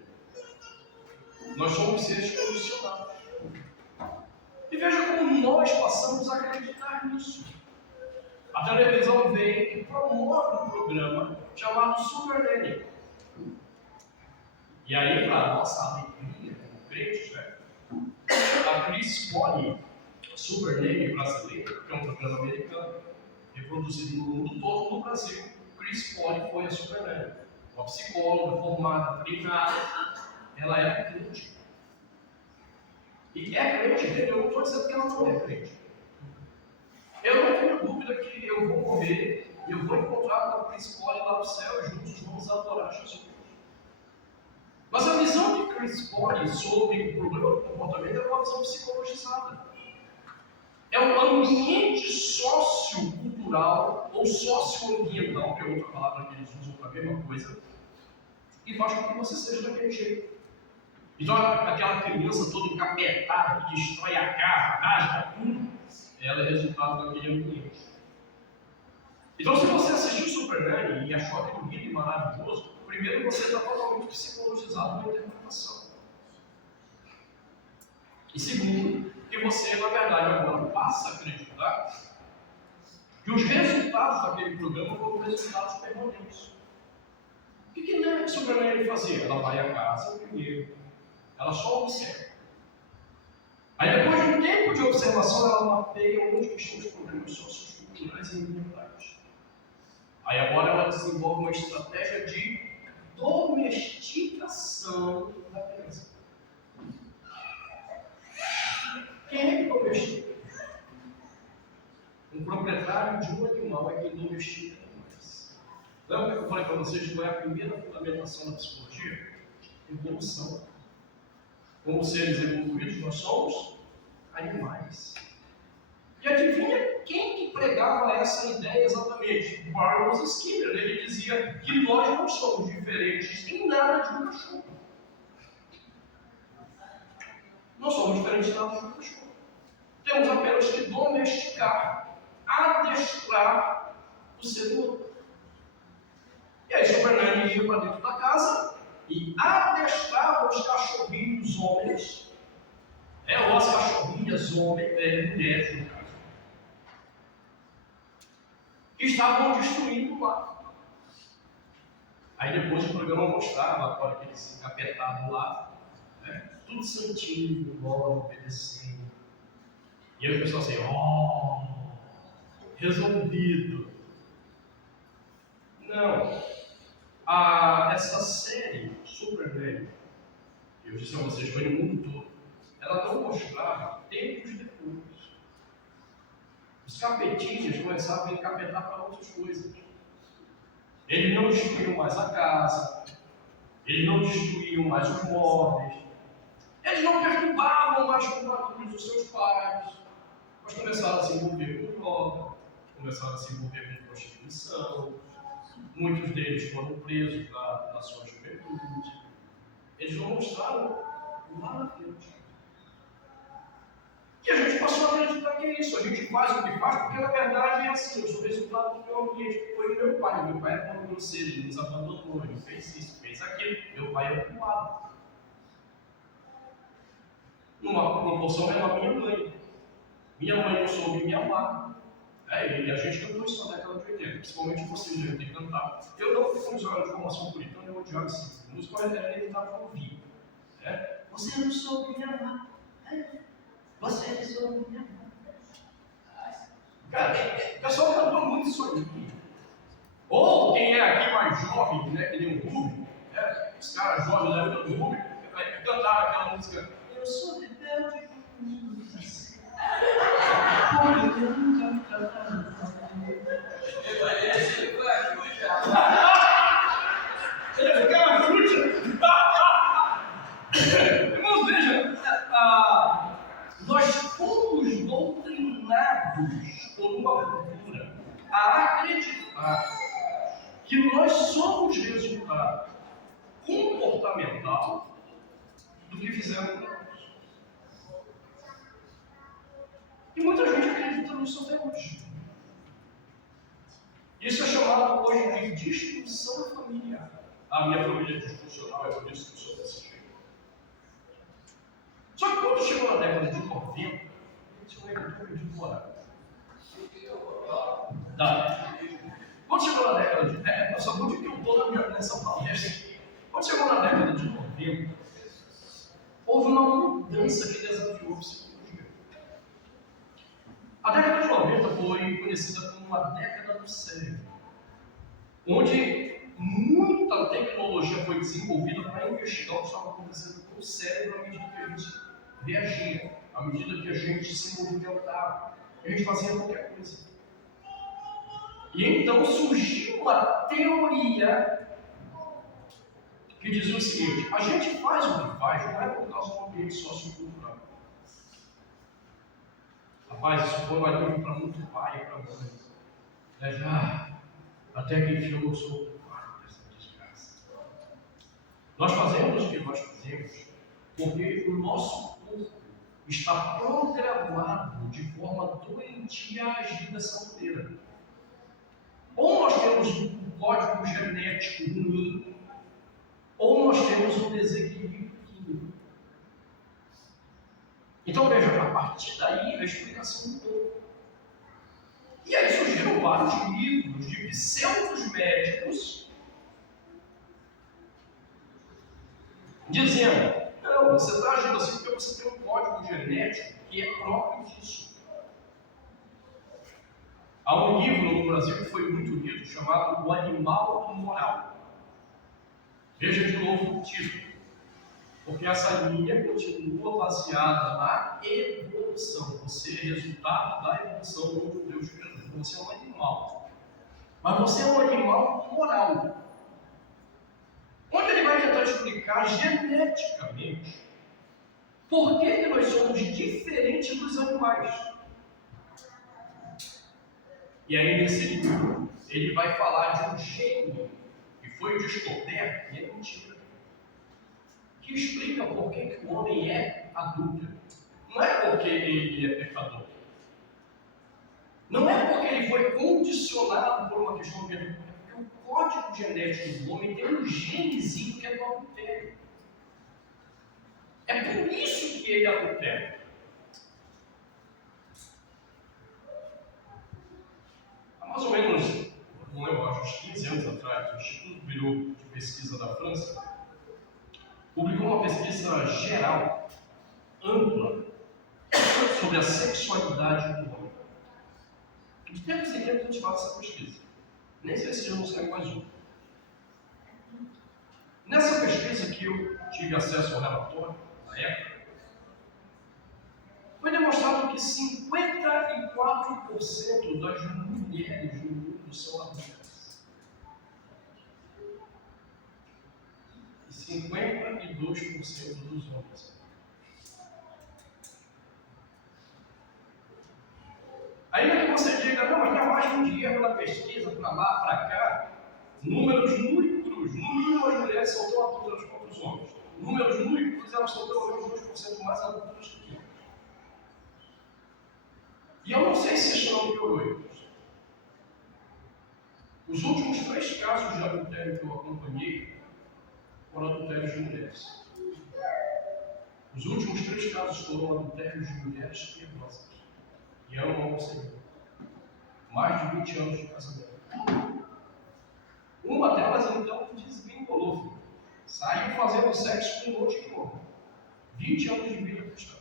Nós somos seres condicionados. E veja como nós passamos a acreditar nisso. A televisão vem e promove um programa chamado Super Nanny. E aí, para a nossa alegria como crentes, a Chris Poli, a Super Nanny brasileira, que é um programa americano, reproduzido no mundo todo, no Brasil, Chris Poli foi a Super Nanny. Uma psicóloga formada, privada, ela era crente. E é crente, entendeu? Eu não estou dizendo que ela não é crente. Eu não tenho dúvida que eu vou morrer e eu vou encontrar com a Chris Poli lá no céu e juntos vamos adorar Jesus. Mas a visão de Chris Poli sobre o problema do comportamento é uma visão psicologizada. É um ambiente sociocultural ou socioambiental, que é outra palavra que eles usam para a mesma coisa, e faz com que você seja daquele jeito. Então, aquela criança toda encapetada, que destrói a casa, rasga tudo, ela é resultado daquele ambiente. Então, se você assistiu Superman e achou aquilo lindo e maravilhoso, primeiro você está totalmente psicologizado na interpretação. E segundo, que você, na verdade, agora passa a acreditar que os resultados daquele programa foram resultados permanentes. O que Superman fazia? Ela vai à casa primeiro, ela só observa. Aí depois de um tempo de observação, ela mapeia onde estão os problemas socioculturais e ambientais. Aí agora ela desenvolve uma estratégia de domesticação da criança. Quem é que domestica? Um proprietário de um animal é quem domestica animais. Lembra que eu falei para vocês qual é a primeira fundamentação da psicologia? Evolução. Como seres evoluídos, nós somos animais. E adivinha quem que pregava essa ideia exatamente? Barbara Skinner. Ele dizia que nós não somos diferentes em nada de um cachorro. Não somos diferentes em nada de um cachorro. Temos apenas que domesticar, adestrar o ser humano. E aí Superman ia para dentro da casa e adestrava os cachorrinhos homens, ou as cachorrinhas mulheres no caso. que estavam destruindo lá. Aí depois o programa mostrava agora que eles encapetavam lá, né? Tudo santinho, obedecendo. E aí o pessoal assim, resolvido. Não. Essa série, Supernatural, que eu disse a vocês, foi no mundo todo, ela não mostrava tempos depois. Os capetinhas começavam a encapetar para outras coisas. Eles não destruíam mais a casa, eles não destruíam mais os móveis, eles não perturbavam mais com barulhos os seus pais, mas começaram a se envolver com droga, começaram a se envolver com prostituição. Muitos deles foram presos na sua juventude. Eles não mostraram lá na frente. E a gente passou a acreditar que é isso. A gente faz o que faz porque na verdade é assim. Eu sou resultado do meu ambiente. Foi o meu pai. Meu pai era um grosseiro, ele nos abandonou, ele fez isso, fez aquilo. Meu pai era culpado. Numa proporção menor à minha mãe. Minha mãe não soube me amar. E a gente cantou isso na década de 80, principalmente vocês devem ter cantado. Eu não fui jogado de formação puritana, eu odiava esse tipo. Música era inevitável ouvir. Você não soube me amar. Você não soube me amar. Cara, o pessoal cantou muito isso aí. Ou quem é aqui mais jovem, né, que nem o Rubem, os caras jovens da vida do Rubem, cantaram aquela música. Eu sou rebelde comigo. Irmãos, veja, nós fomos doutrinados por uma cultura a acreditar que nós somos resultado comportamental do que fizemos nós. E muita gente acredita nisso até hoje. Isso é chamado hoje de disfunção familiar. A minha família é disfuncional, é por isso que eu sou desse jeito. Só que quando chegou na década de 90, isso é um de moral. Quando chegou na década de... eu só vou dizer que eu estou nessa palestra. Quando chegou na década de 90, houve uma mudança que desafiou a psicologia. A década de 90 foi conhecida como uma década do cérebro, onde muita tecnologia foi desenvolvida para investigar o que estava acontecendo com o cérebro à medida que a gente reagia, à medida que a gente se movimentava, a gente fazia qualquer coisa. E então surgiu uma teoria que dizia o seguinte: a gente faz o que faz não é por causa do ambiente sociocultural. Rapaz, isso foi um alívio para muito pai e para mãe. Até que enfim eu não sou culpado dessa desgraça. Nós fazemos o que nós fazemos porque o nosso corpo está programado de forma doentia a agir dessa maneira. Ou nós temos um código genético ruim, ou nós temos um desequilíbrio químico. Então veja, a partir daí a explicação mudou. E aí surgiram vários livros de pseudos médicos dizendo: não, você está agindo assim porque você tem um código genético que é próprio disso. Há um livro no Brasil que foi muito lido chamado O Animal Moral. Veja de novo o título, porque essa linha continua baseada na evolução. Você é resultado da evolução onde Deus criou. Você é um animal, mas você é um animal moral. Onde ele vai tentar explicar geneticamente por que nós somos diferentes dos animais. E aí nesse livro ele vai falar de um gene que foi descoberto, e é mentira, que explica por que o homem é adúltero. Não é porque ele é pecador. Não é porque ele foi condicionado por uma questão de adultério. É porque o código genético do homem tem um genezinho que é do adultério. É por isso que ele adultera. mais ou menos, não lembro, acho uns 15 anos atrás, o Instituto Bureau de Pesquisa da França publicou uma pesquisa geral, ampla, sobre a sexualidade do homem. De tempos em tempos a gente faz essa pesquisa. Nem sei se já não saiu mais um. Nessa pesquisa que eu tive acesso ao relatório, na época, foi demonstrado que 54% das mulheres no mundo são adultas. E 52% dos homens. Ainda que você diga, não, mas tem mais de erro na pesquisa, para lá, para cá, números muito crus. No mínimo as mulheres são tão adultas quanto os homens. Números muito crus, elas são pelo menos 2% mais adultas que homens. E eu não sei se isso não piorou, irmãos. Os últimos 3 casos de adultério que eu acompanhei foram adultérios de mulheres. Os últimos 3 casos foram adultérios de mulheres piedosas. E amam ao Senhor. Mais de 20 anos de casamento. Uma delas, então, desvinculou, filho. Saiu fazendo sexo com um monte de homem. 20 anos de vida cristã.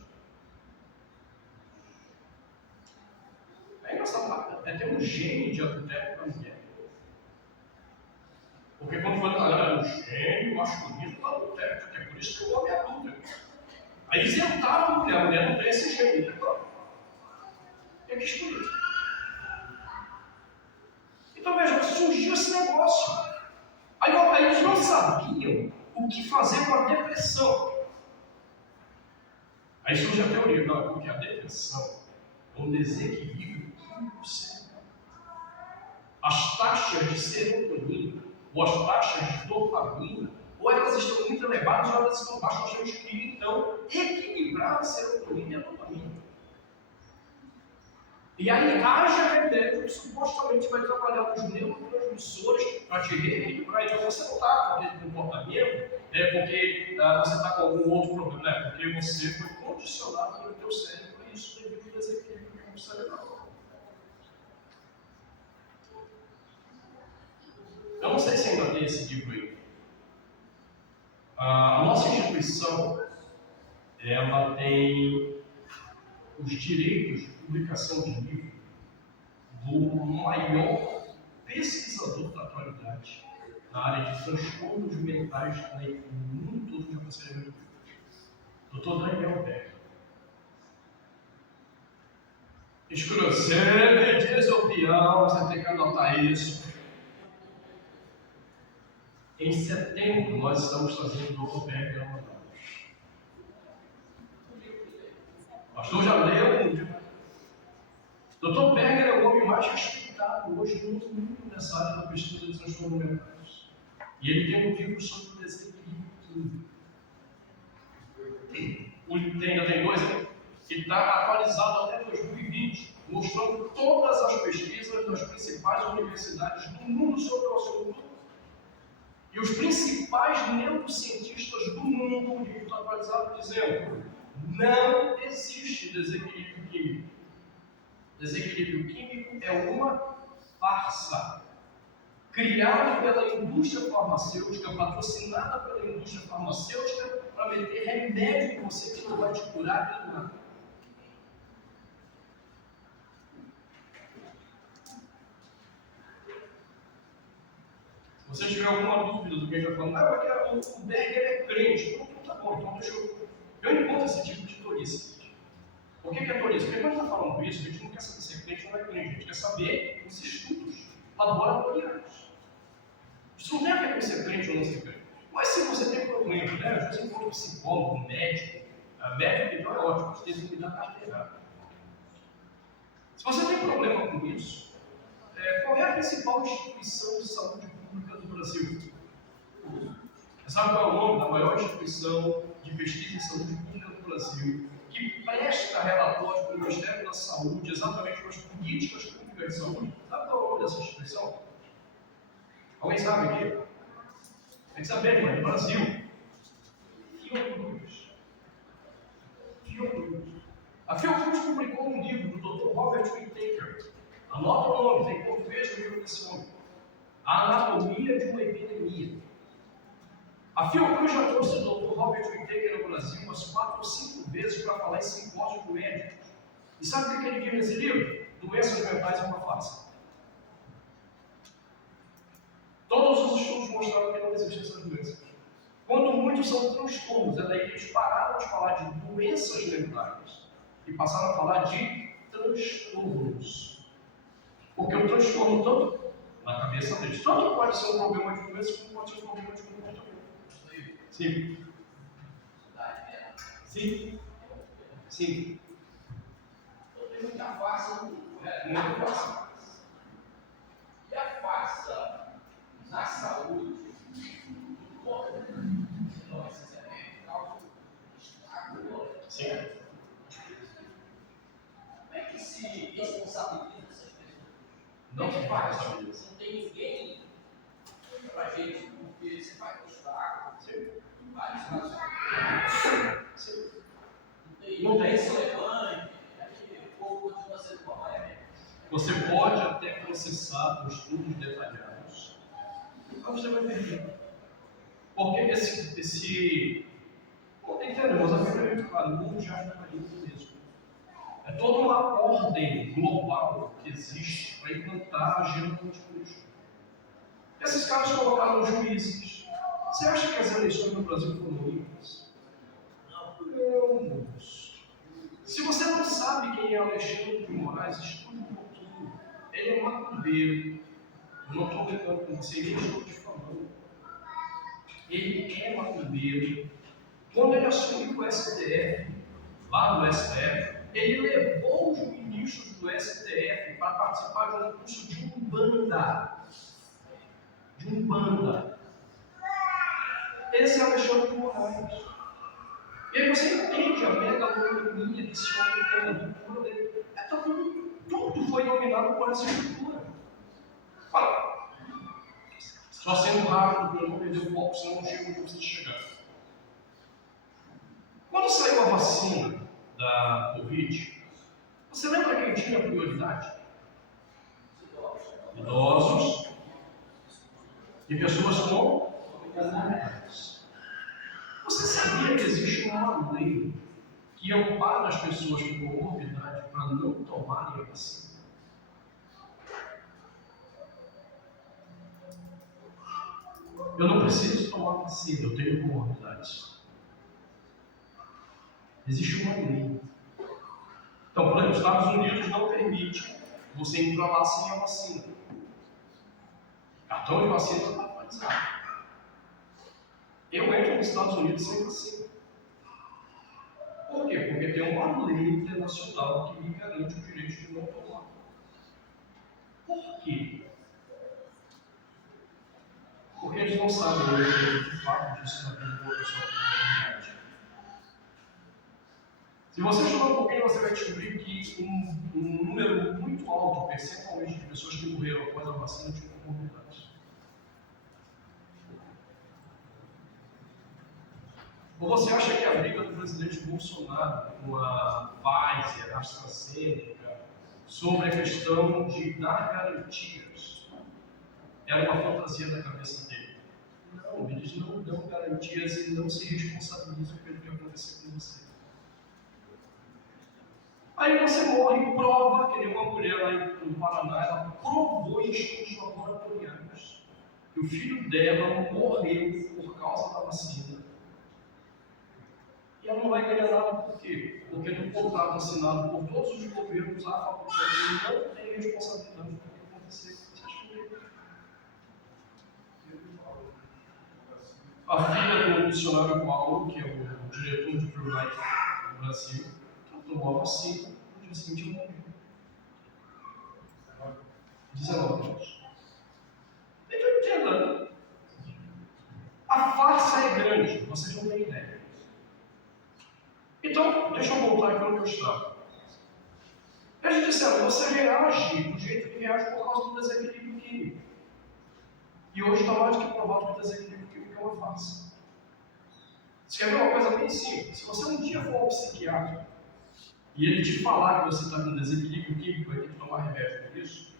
É engraçado, ter um gênio de adultério para a mulher. Porque quando foi o gênio masculino do adultério, porque é por isso que o homem é adúltero. Aí isentava a mulher não tem esse gênio, né? É que escolhido. Então veja, surgiu esse negócio. Aí eles não sabiam o que fazer com a depressão. Aí surge a teoria, não, porque a depressão é um desequilíbrio químico cerebral. As taxas de serotonina, ou as taxas de dopamina, ou elas estão muito elevadas ou elas estão baixas. Nós temos que, então, equilibrar a serotonina e a dopamina. E aí haja remédio que supostamente vai trabalhar nos neurotransmissores para te reequilibrar. Então você não está com aquele comportamento porque você está com algum outro problema, porque você foi condicionado pelo teu cérebro a isso devido ao desequilíbrio cerebral. Eu não sei se ainda tem esse livro aí. A nossa instituição, ela tem os direitos de publicação de livro do maior pesquisador da atualidade na área de transtornos mentais no mundo todo de aconselhamento. Dr. Daniel Beck. Exclusive, diz o peão, você tem que anotar isso. Em setembro, nós estamos fazendo o Dr. Beck a pastor já leu um livro. Dr. Berger é o homem mais respeitado hoje no mundo nessa área da pesquisa de transtornos mentais. E ele tem um livro sobre o desequilíbrio químico. Ainda tem 2, né? Que está atualizado até 2020, mostrando todas as pesquisas das principais universidades do mundo sobre o assunto. E os principais neurocientistas do mundo, o livro está atualizado dizendo: não existe desequilíbrio químico. Desequilíbrio químico é uma farsa. Criada pela indústria farmacêutica, patrocinada pela indústria farmacêutica, para meter remédio em você que não vai te curar de nada. Se você tiver alguma dúvida do que a gente está falando, porque o Berger é crente. Então tá bom, então deixa eu encontro esse tipo de tolice. Por que é tolice? Porque quando a gente está falando isso, a gente não quer saber se é crente ou não é crente, a gente quer saber os estudos laboratoriais. Isso não tem a ver com ser crente ou não ser crente. Mas se você tem problema, né? Às vezes você encontra um psicólogo, um médico, médico então é ótimo, você tem que cuidar da carteira. Se você tem problema com isso, qual é a principal instituição de saúde pública do Brasil? Você sabe qual é o nome da maior instituição de pesquisa em saúde pública do Brasil, que presta relatórios para o Ministério da Saúde exatamente para as políticas públicas de saúde? Sabe qual é o nome dessa instituição? Alguém sabe aqui? Tem que saber, mas no Brasil. Fiocruz. A Fiocruz publicou um livro do Dr. Robert Whittaker. Anota o nome, tem português, livro desse homem. A Anatomia de uma Epidemia. A Fiocruz já trouxe o Dr. Robert Whittaker no Brasil umas 4 ou 5 vezes para falar em simpósio com médicos. E sabe o que ele diz nesse livro? Doenças mentais é uma farsa. Todos os estudos mostraram que não existem essas doenças. Quando muitos são transtornos, é daí que eles pararam de falar de doenças mentais e passaram a falar de transtornos. Porque o transtorno, tanto na cabeça deles, tanto pode ser um problema de doença, como pode ser um problema de comportamento. Sim. Sim. Sim. Eu tenho muita farsa no mundo, né? Muita farsa. E a farsa na saúde, não necessariamente causa estrago. Sim. Como é que se responsabiliza essas pessoas? Não se faz. responsabiliza. Não tem ninguém pra gente, porque você vai no estrago. Vários casos. Não tem esse levante, o povo continua sendo como é. Você pode até processar com estudos detalhados, mas você vai perder. Porque entendemos, a Bíblia é muito clara, o mundo já está aí mesmo. É toda uma ordem global que existe para implantar a agenda política. Esses caras colocaram juízes. Você acha que as eleições no Brasil foram limpas? Não, moço. Se você não sabe quem é Alexandre de Moraes, estude um pouquinho. Ele é macumbeiro. Eu não estou brincando com você, nem estou te falando. Ele é macumbeiro. Quando ele assumiu o STF, lá no STF, ele levou os ministros do STF para participar de um curso de Umbanda. De Umbanda. Esse é Alexandre de Moraes. E aí você entende a megalomania desse homem que tem na cultura dele. Tudo foi dominado por essa estrutura. Fala. Só sendo rápido para eu não perder o foco, senão não chego onde você chegar. Quando saiu a vacina da Covid, você lembra quem tinha prioridade? Idosos e pessoas com comorbidades. Você sabia que existe uma lei que ampara as pessoas com comorbidade para não tomarem a vacina? Eu não preciso tomar vacina, eu tenho comorbidades. Existe uma lei. Então, por exemplo, os Estados Unidos não permite você entrar lá sem a vacina. Cartão de vacina não pode ser. Eu entro nos Estados Unidos sem vacina. Por quê? Porque tem uma lei internacional que me garante o direito de não tomar. Por quê? Porque eles não sabem o fato disso na vida da pessoa com comorbidade. Se você estudar um pouquinho, você vai descobrir que um número muito alto, percentualmente, de pessoas que morreram após a vacina tinham comorbidades. Ou você acha que a briga do presidente Bolsonaro com a Pfizer, a AstraZeneca, sobre a questão de dar garantias, era uma fantasia da cabeça dele? Não, eles não dão garantias e não se responsabilizam pelo que aconteceu com você. Aí você morre e prova, que nem uma mulher lá no Paraná, ela provou em estudos laboratoriais que o filho dela morreu por causa da vacina. E ela não vai ganhar nada por quê? Porque no contrato assinado por todos os governos, a faculdade não tem responsabilidade pelo que aconteceu. Você acha que a filha do missionário Paulo, que é o diretor de Pro-Life no Brasil, tomou a vacina, no dia seguinte morreu. 19 anos. Então entenda, a farsa é grande, vocês não têm ideia. Então, deixa eu voltar aqui onde eu estava. Eles disseram, você reage do jeito que reage por causa do desequilíbrio químico. E hoje está mais do que provado que o desequilíbrio químico é uma farsa. Você quer ver uma coisa bem simples? Se você um dia for ao psiquiatra e ele te falar que você está com desequilíbrio químico, vai ter que tomar remédio por isso,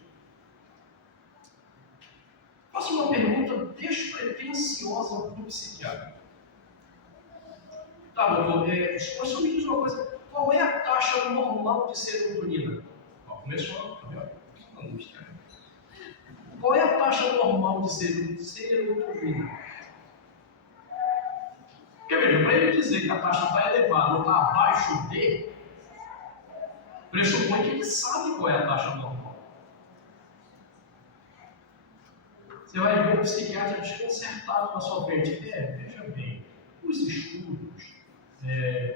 Faço uma pergunta despretensiosa para o psiquiatra. Tá, doutor, mas só me diz uma coisa, qual é a taxa normal de serotonina? Ó, começou, tá vendo? Angústia. Qual é a taxa normal de serotonina? Porque veja, para ele dizer que a taxa está elevada ou está abaixo de, pressupõe que ele sabe qual é a taxa normal. Você vai ver um psiquiatra desconcertado na sua frente. Veja bem, os estudos,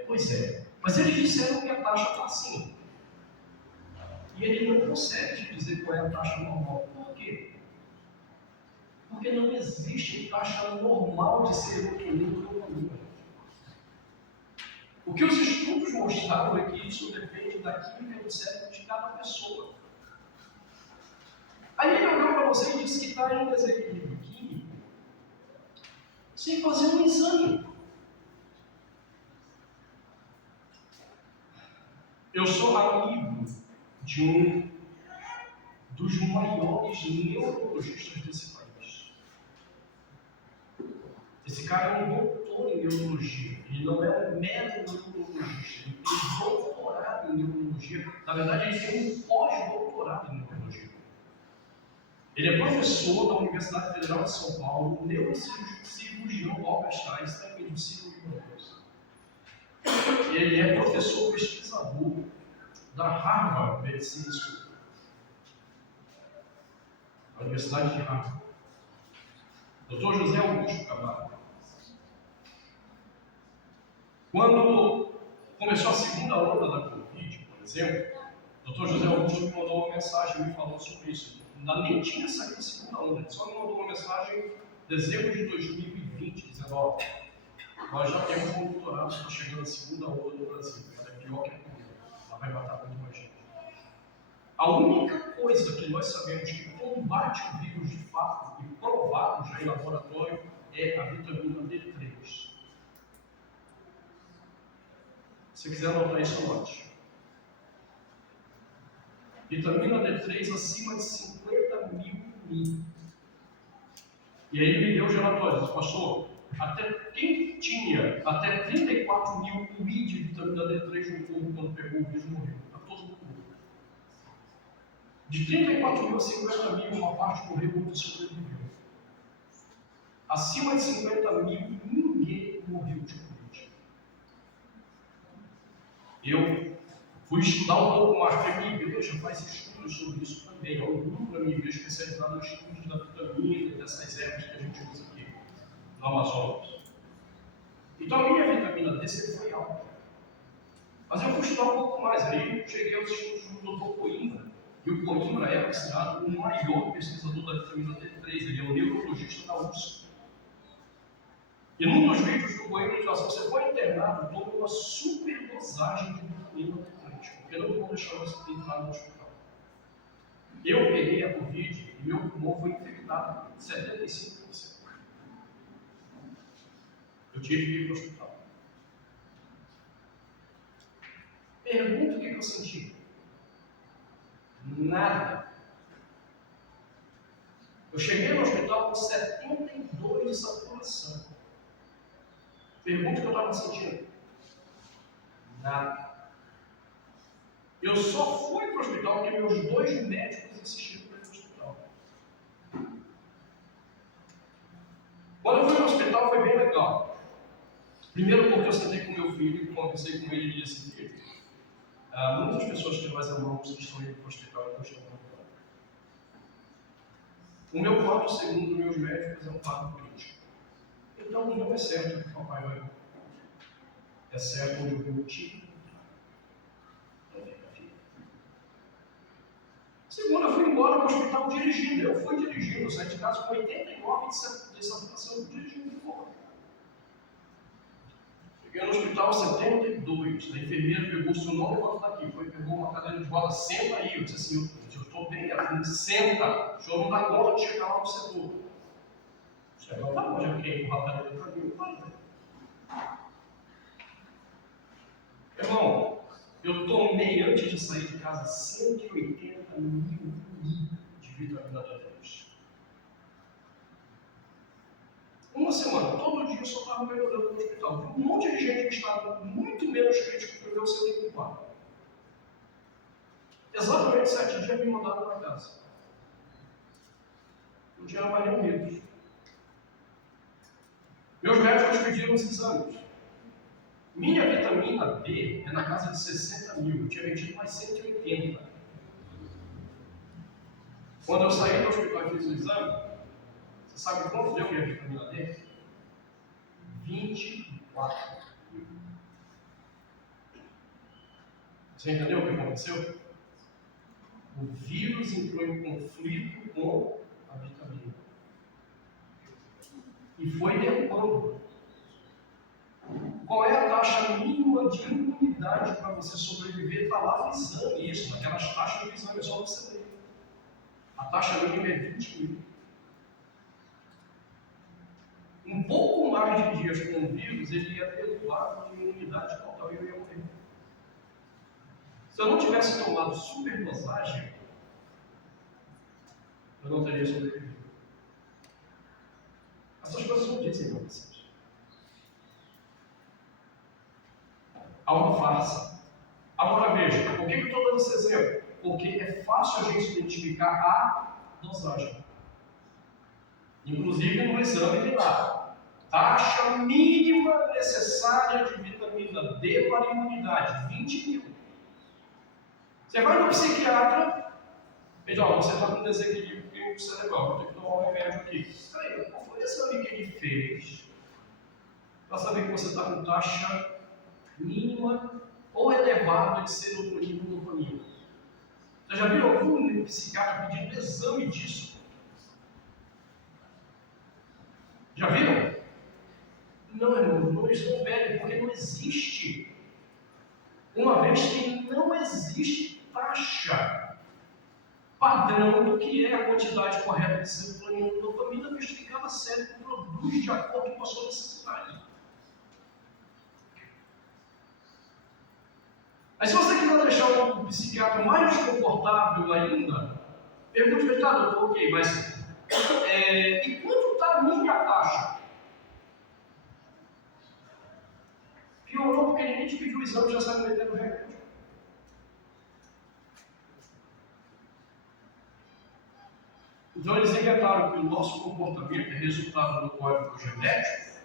pois é, mas eles disseram que a taxa está assim. E ele não consegue te dizer qual é a taxa normal. Por quê? Porque não existe taxa normal de serotonina no organismo. O que os estudos mostraram é que isso depende da química do cérebro de cada pessoa. Aí ele olhou para você e disse que está em um desequilíbrio químico sem fazer um exame. Eu sou amigo de um dos maiores neurologistas desse país. Esse cara é um doutor em neurologia. Ele não é um mero neurologista. Ele tem doutorado em neurologia. Na verdade, ele tem um pós-doutorado em neurologia. Ele é professor da Universidade Federal de São Paulo, neurocirurgião Albert Einstein e cirurgião. Ele é professor pesquisador da Harvard Medicine School, da Universidade de Harvard. Dr. José Augusto Camargo. Quando começou a segunda onda da Covid, por exemplo, o Dr. José Augusto me mandou uma mensagem me falando sobre isso. Ainda nem tinha saído a segunda onda, ele só me mandou uma mensagem em dezembro de 2020, dizendo: ó, nós já temos um doutorado, está chegando a segunda onda no Brasil, ela é pior que a primeira, ela vai matar muito mais gente. A única coisa que nós sabemos que combate o vírus de fato, e provado já em laboratório, é a vitamina D3. Se quiser anotar isso, anote. Vitamina D3 acima de 50 mil mil. E aí ele me deu os relatórios, pastor, até quem tinha até 34 mil mil de vitamina D3 no corpo quando pegou o vírus morreu. A todo mundo. De 34 mil a 50 mil, uma parte morreu, outra sobreviveu. Acima de 50 mil, ninguém morreu de Covid. Eu fui estudar um pouco mais, porque a minha igreja faz estudos sobre isso também. É um grupo da minha igreja especializado em estudos da vitamina e dessas ervas que a gente usa aqui no Amazonas. Então a minha vitamina D sempre foi alta. Mas eu fui estudar um pouco mais. Aí eu cheguei aos estudos do Dr. Coimbra. E o Coimbra é considerado o maior pesquisador da vitamina D3. Ele é um neurologista da USP. E num dos vídeos do Coimbra ele diz: se você for internado, tome uma superdosagem de vitamina D3, porque não vou deixar você entrar no hospital. Eu peguei a Covid e meu pulmão foi infectado 75%. Eu tive que ir para o hospital. Pergunta o que eu senti. Nada. Eu cheguei no hospital com 72 de saturação. Pergunta o que eu estava sentindo. Nada. Eu só fui para o hospital porque meus dois médicos insistiram para ir para o hospital. Quando eu fui no hospital foi bem legal. Primeiro porque eu sentei com meu filho e conversei com ele e disse: filho, muitas pessoas que nós amamos estão indo para o hospital e não estão indo. O meu quadro, segundo meus médicos, é um quadro crítico. Então não é certo que o papai vai. É certo onde eu vou te. Segunda, eu fui embora para o hospital dirigindo. Eu fui dirigindo, eu saí de casa com 89 de saturação, eu fui dirigindo de fora. Cheguei no hospital 72, a enfermeira pegou o seu nome e falou: daqui, pegou uma cadeira de roda, senta aí. Eu disse assim: eu estou bem, ela falou: senta, o senhor não dá conta de chegar lá no setor. Chegou, tá bom, já queria empurrar a cadeira para mim, eu falei. Irmão, eu tomei antes de sair de casa 180 mil de vitamina D3. Uma semana, todo dia eu só estava melhorando no hospital. Um monte de gente que estava muito menos crítico que o meu sendo incubado. Exatamente 7 dias me mandaram para casa. Não tinha mais nenhum vírus. Meus médicos pediram os exames. Minha vitamina D é na casa de 60 mil. Eu tinha metido mais 180. Quando eu saí do hospital e fiz o exame, você sabe quanto deu minha vitamina D? 24 mil. Você entendeu o que aconteceu? O vírus entrou em conflito com a vitamina. E foi derrubando. Qual é a taxa mínima de imunidade para você sobreviver? Está lá no exame, isso, naquelas taxas do exame, só você ler. A taxa mínima é 20 mil. Um pouco mais de dias com o vírus, ele ia derrubar a imunidade total e eu ia morrer. Se eu não tivesse tomado superdosagem, eu não teria sobrevivido. Essas coisas não dizem para vocês. Há uma farsa. Agora veja, por que eu estou dando esse exemplo? Porque é fácil a gente identificar a dosagem. Inclusive no exame de lá. Taxa mínima necessária de vitamina D para a imunidade, 20 mil. Você vai no psiquiatra, e diz, você está com desequilíbrio químico cerebral, vou ter que tomar um remédio aqui. Peraí, qual foi o exame que ele fez para saber que você está com taxa mínima ou elevada de serotonina e dopamina? Você já viu algum psiquiatra pedindo exame disso? Já viram? Não, irmão, não estão velhos, porque não existe. Uma vez que não existe taxa padrão do que é a quantidade correta de serotonina e dopamina, visto que cada cérebro produz de acordo com a sua necessidade. Mas se você quiser deixar o psiquiatra mais desconfortável ainda, pergunte para ele, doutor, ok, mas e quanto está a minha taxa? Piorou porque ninguém te pediu o exame e já sabe meter no remédio. Então eles inventaram que o nosso comportamento é resultado do código genético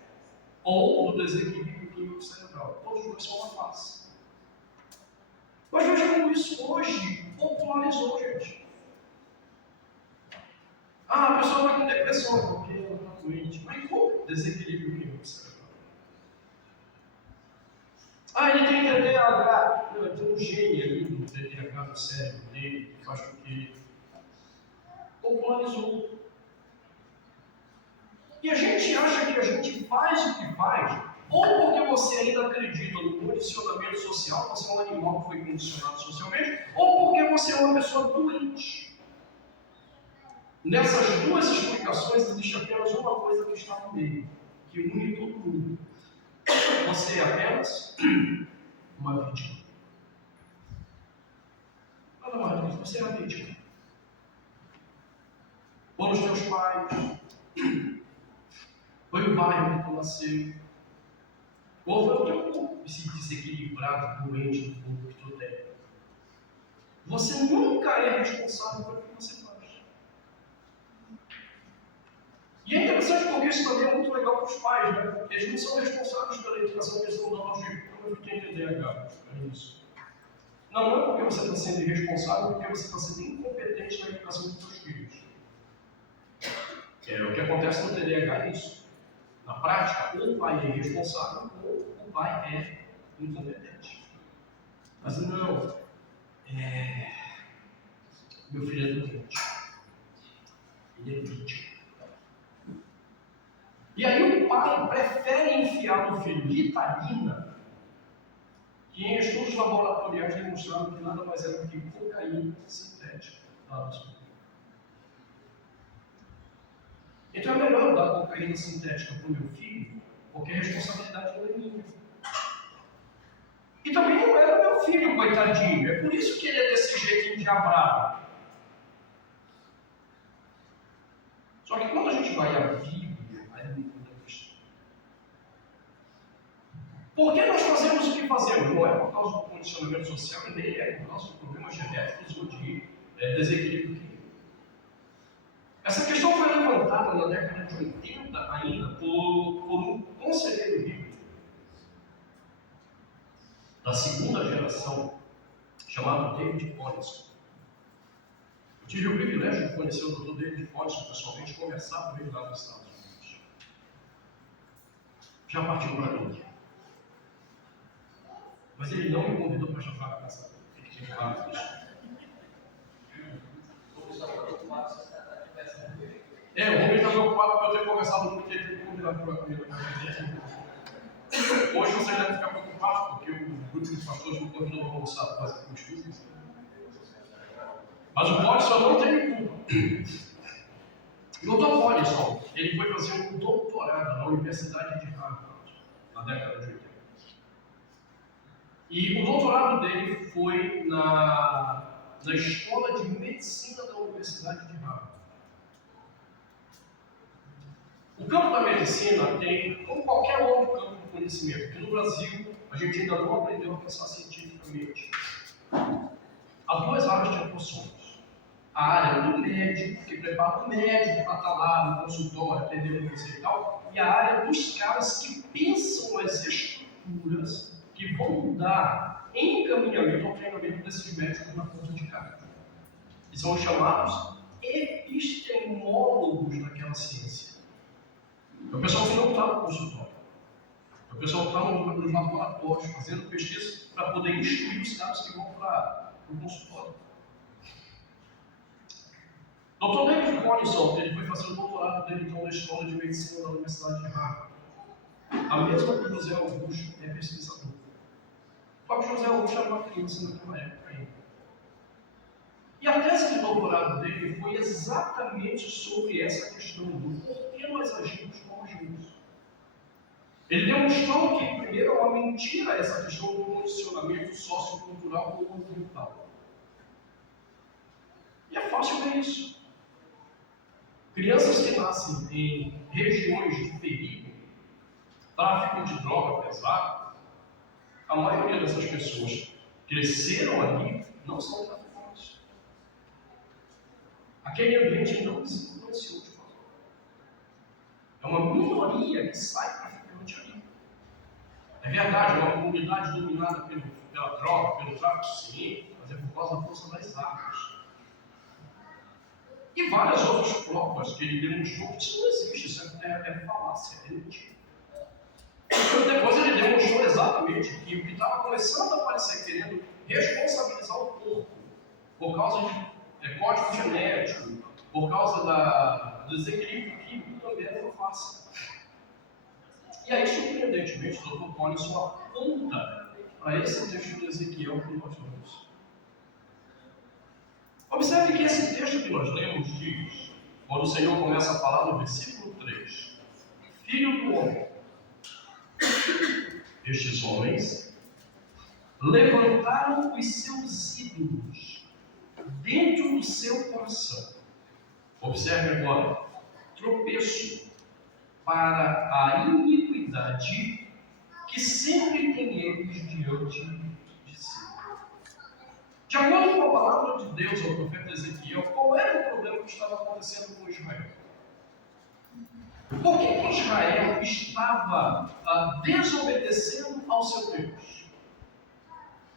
ou do desequilíbrio químico cerebral. Todos dois são uma face. Mas veja como isso hoje popularizou, gente. A pessoa está com depressão porque ela está doente. Mas como? Desequilíbrio químico cerebral. Ele tem TDAH. Não, ele tem um gene ali do TDAH no cérebro dele que faz com que ele popularizou. E a gente acha que a gente faz o que faz, ou porque você ainda acredita no condicionamento social, você é um animal que foi condicionado socialmente, ou porque você é uma pessoa doente. Nessas duas explicações existe apenas uma coisa que está no meio, que une todo mundo. Você é apenas uma vítima. Nada mais do que você é a vítima. Ou os teus pais, foi o bairro que tu nasceu, ou foi o teu corpo, esse desequilibrado, doente do corpo que tu tem. Você nunca é responsável pelo que você faz. E é interessante porque isso também é muito legal para os pais, né? Porque eles não são responsáveis pela educação que eles estão dando aos filhos. Como eu fiquei entendendo, é isso. Não é porque você está sendo irresponsável, é porque você está sendo incompetente na educação dos seus filhos. O que acontece no TDAH é isso. Na prática, ou o pai é irresponsável ou o pai é incompetente. Mas não, meu filho é doente. Ele é vítima. E aí o pai prefere enfiar no filho Ritalina, que em estudos laboratoriais demonstraram que nada mais é do que cocaína sintética. Então é melhor eu dar cocaína sintética para o meu filho, porque a responsabilidade não é minha. E também não era meu filho, coitadinho. É por isso que ele é desse jeito endiabrado. Só que quando a gente vai à Bíblia, Por que nós fazemos o que fazemos? Não é por causa do condicionamento social e nem é por causa de problemas genéticos ou de desequilíbrio químico. Essa questão foi levantada na década de 80 ainda por um conselheiro bíblico da segunda geração, chamado David Collison. Eu tive o privilégio de conhecer o Dr. David Collison pessoalmente, conversar com ele lá nos Estados Unidos. Já partiu para mim. Mas ele não me convidou para jantar com essa coisa. O Rubens está preocupado porque eu tenho conversado com ele, ele convidado para a comida. Hoje você deve ficar preocupado porque o grupo de pastores me convidou para almoçar para fazer cuscuz. Mas o Collison não teve culpa. O Dr. Collison, ele foi fazer um doutorado na Universidade de Harvard, na década de 80. E o doutorado dele foi na Escola de Medicina da Universidade de Harvard. O campo da medicina tem, como qualquer outro campo de conhecimento, que no Brasil a gente ainda não aprendeu a pensar cientificamente. Há duas áreas de atuações. A área do médico, que prepara o médico para estar lá no consultório, atendendo você e tal, e a área dos caras que pensam as estruturas que vão dar encaminhamento ao treinamento desses médicos na ponta de carga. E são os chamados epistemólogos daquela ciência. É o pessoal que não está no consultório. É o pessoal que está nos laboratórios, fazendo pesquisa para poder instruir os caras que vão para o consultório. Dr. David Collison, ele foi fazer o doutorado dele então na Escola de Medicina da Universidade de Harvard. A mesma que José Augusto é pesquisador. Só que José Augusto era uma criança naquela época ainda. E a tese de doutorado dele foi exatamente sobre essa questão do porquê nós agimos como agimos. Ele demonstrou que, primeiro, é uma mentira essa questão do condicionamento sociocultural ou ambiental. E é fácil ver isso. Crianças que nascem em regiões de perigo, tráfico de droga pesado, a maioria dessas pessoas cresceram ali não são traficantes. Aquele ambiente não se influenciou de fato. É uma minoria que sai traficante ali. É verdade, é uma comunidade dominada pela droga, pelo tráfico, sim, mas é por causa da força das armas. E várias outras provas que ele demonstrou que isso não existe, isso é falácia, é mentira. Depois ele demonstrou exatamente que o que estava começando a aparecer querendo responsabilizar o corpo por causa de código genético, por causa do desequilíbrio químico, também era fácil. E aí, surpreendentemente, o Dr. Collison aponta para esse texto de Ezequiel que nós lemos. Observe que esse texto que nós lemos diz, quando o Senhor começa a falar no versículo 3, Filho do homem, estes homens levantaram os seus ídolos dentro do seu coração. Observe agora, tropeço para a iniquidade que sempre tem eles diante de si. De acordo com a palavra de Deus ao profeta Ezequiel, qual era o problema que estava acontecendo com Israel? Por que Israel estava desobedecendo ao seu Deus?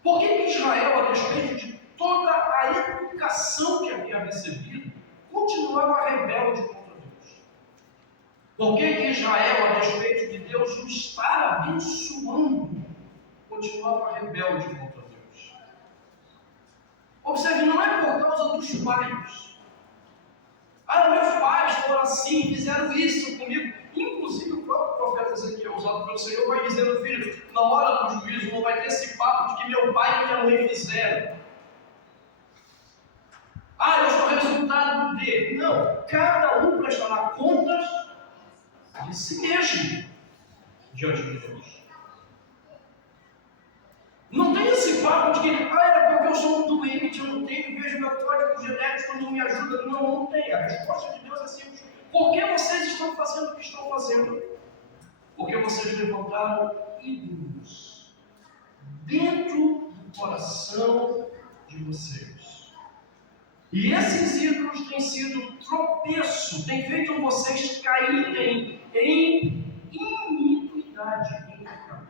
Por que Israel, a despeito de toda a educação que havia recebido, continuava rebelde contra Deus? Por que Israel, a despeito de Deus o estar abençoando, continuava rebelde contra Deus? Observe, não é por causa dos pais. Meus pais foram assim, fizeram isso comigo. Inclusive o próprio profeta Ezequiel, usado pelo Senhor, vai dizendo: filho, na hora do juízo não vai ter esse papo de que meu pai e minha mãe fizeram. Eu sou resultado de. Não, cada um prestará contas de si mesmo diante de Deus. Não tem esse papo de que, era porque eu sou um doente, eu não tenho, vejo meu código genético, não me ajuda. Não tem. A resposta de Deus é simples. Por que vocês estão fazendo o que estão fazendo? Porque Porque vocês levantaram ídolos dentro do coração de vocês. E esses ídolos têm sido tropeço, têm feito vocês caírem em iniquidade, em pecado.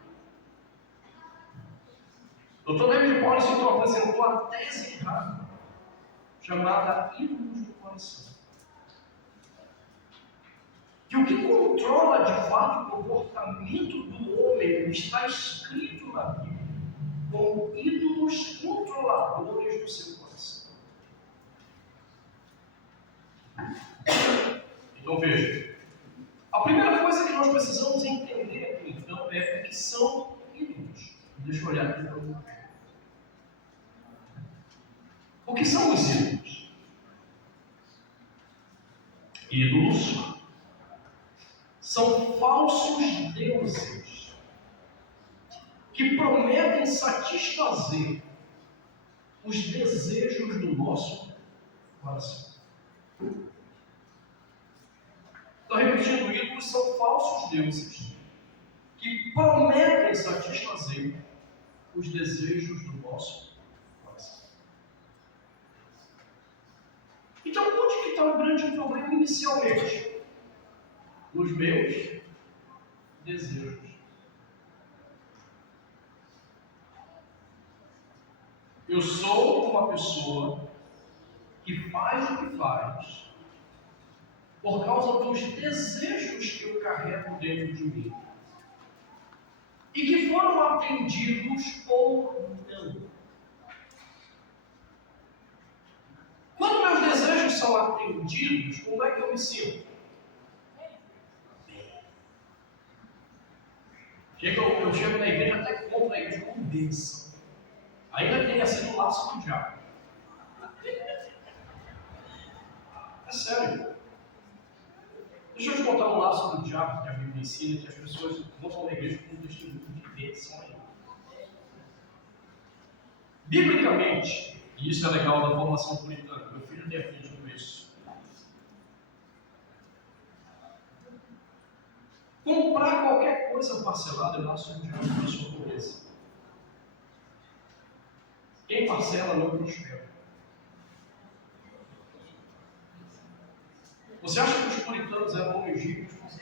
Dr. David Powell então apresentou a tese errada, chamada ídolos do coração. Que o que controla de fato o comportamento do homem está escrito na Bíblia como ídolos controladores do seu coração. Então veja, a primeira coisa que nós precisamos entender aqui então é o que são ídolos. Deixa eu olhar aqui para o O que são os ídolos? Ídolos são falsos deuses que prometem satisfazer os desejos do nosso coração. Estou repetindo, ídolos são falsos deuses que prometem satisfazer os desejos do nosso coração. Então, onde que está o grande problema inicialmente? Nos meus desejos. Eu sou uma pessoa que faz o que faz por causa dos desejos que eu carrego dentro de mim e que foram atendidos ou não. Quando meus desejos são atendidos, como é que eu me sinto? Eu chego na igreja até conto na igreja com bênção. Ainda tenha sido o laço do diabo. É sério. Deixa eu te contar um laço do diabo que a Bíblia ensina, que as pessoas vão na igreja com um testemunho de bênção aí. Biblicamente, e isso é legal da formação puritana, meu filho tem aprendido isso. Comprar qualquer coisa parcelada é laço do diabo para a sua pobreza. Quem parcela não prospera. Você acha que os puritanos eram homens ricos?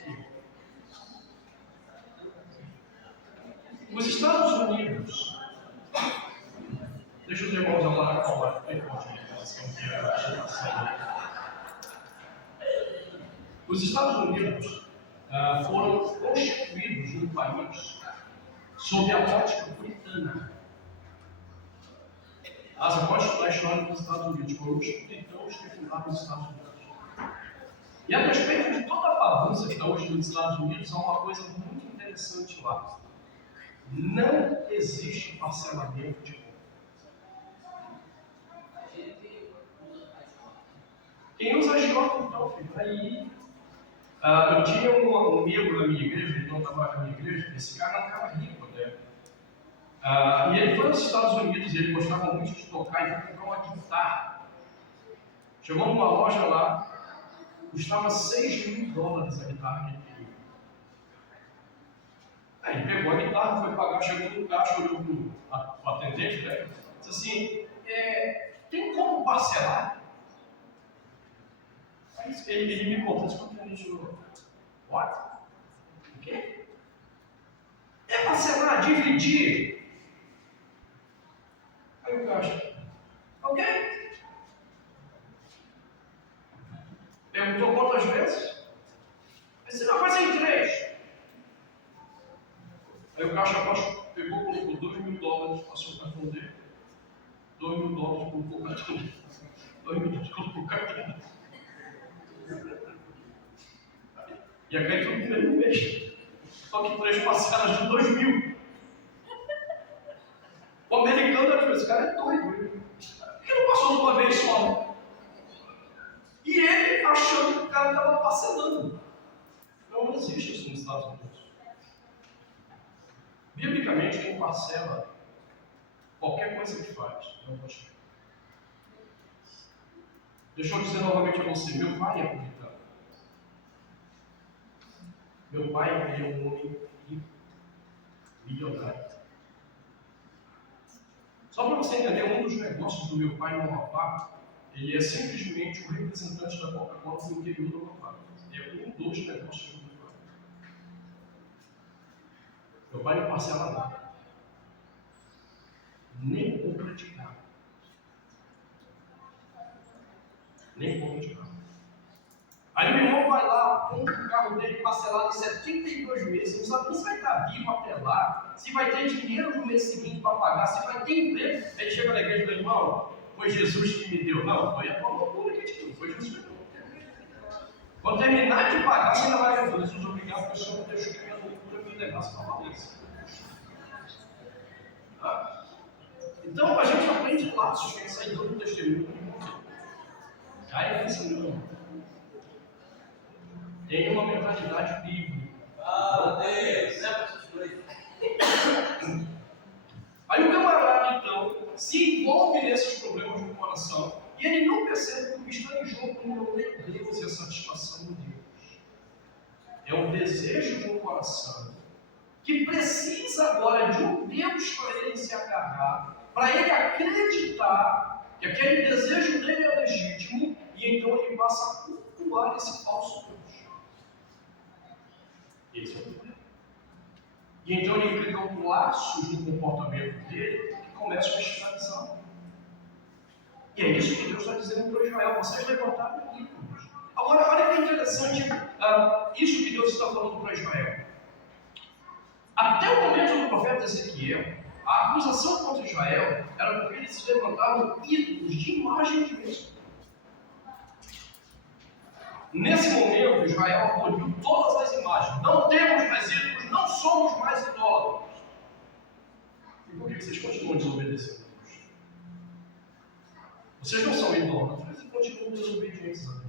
Os Estados Unidos, deixa os irmãos agora falar, bem forte em relação à agitação. Os Estados Unidos foram constituídos no país sob a ótica puritana. As apóstolas da história dos Estados Unidos foram os puritanos que fundaram os Estados Unidos. E a respeito de toda a bagunça que está hoje nos Estados Unidos, há uma coisa muito interessante lá. Não existe parcelamento de conta. Quem usa agiota então, filho? Aí, eu tinha um amigo na minha igreja, ele não trabalha na minha igreja, esse cara não ficava rico até. E ele foi aos Estados Unidos e ele gostava muito de tocar e foi comprar uma guitarra. Chegou numa loja lá, custava $6.000 a guitarra que ele queria. Aí ele pegou a guitarra, foi pagar, chegou no caixa, olhou para o atendente, né? Disse assim, tem como parcelar? Aí ele me contou, disse, quanto ele jurou? What? O quê? É parcelar, dividir? Aí o caixa, ok? Perguntou quantas vezes? Ele disse, não, faz em 3. Aí o caixa pegou, colocou $2.000, passou o cartão dele. $2.000, colocou o cartão dele. $2.000, colocou o cartão dele. E a ganhei tudo no mesmo mês. Só que 3 parcelas de 2.000. O americano, esse cara é doido. Por que não passou de uma vez só? E ele achando que o cara estava parcelando. Não existe isso nos Estados Unidos. Biblicamente, quem parcela qualquer coisa que faz, não prospera. Deixa eu dizer novamente a você, meu pai é puritano. Meu pai ele é um homem rico, milionário. Só para você entender, um dos negócios do meu pai no Amapá, ele é simplesmente o representante da Coca-Cola no interior do Amapá. É um dos negócios do meu pai. Meu pai não parcela nada. Nem compra de carro. Nem compra de carro. Aí meu irmão vai lá, compra o carro dele parcelado em 72 meses, não sabe nem se vai estar vivo até lá, se vai ter dinheiro no mês seguinte para pagar, se vai ter emprego. Aí chega na igreja e fala, irmão, foi Jesus que me deu. Não, foi a tua loucura que te deu, foi Jesus que me deu. Quando terminar de pagar, você ainda vai dizer, Jesus, obrigado, porque o Senhor não deixou que a minha loucura me levasse para a falência. Tá? Então a gente aprende laços, que é sair do testemunho. Aí é assim, não. Tem uma mentalidade bíblica. Deus! Aí o camarada, então, se envolve nesses problemas do coração e ele não percebe que o que está em jogo não é Deus e a satisfação de Deus. É um desejo de um coração que precisa agora de um Deus para ele se agarrar, para ele acreditar que aquele desejo dele é legítimo e então ele passa a cultuar esse falso Deus. Esse é o problema. E então ele cria laços no comportamento dele que começam a escravizar. E é isso que Deus está dizendo para Israel: vocês levantaram ídolos. Agora, olha que interessante isso que Deus está falando para Israel. Até o momento do profeta Ezequiel, a acusação contra Israel era porque eles levantavam ídolos de imagem de Deus. Nesse momento, Israel aboliu todas as imagens. Não temos mais ídolos, não somos mais idólatras. E por que vocês continuam desobedecendo a Deus? Vocês não são idólatras e continuam desobedientes a Deus.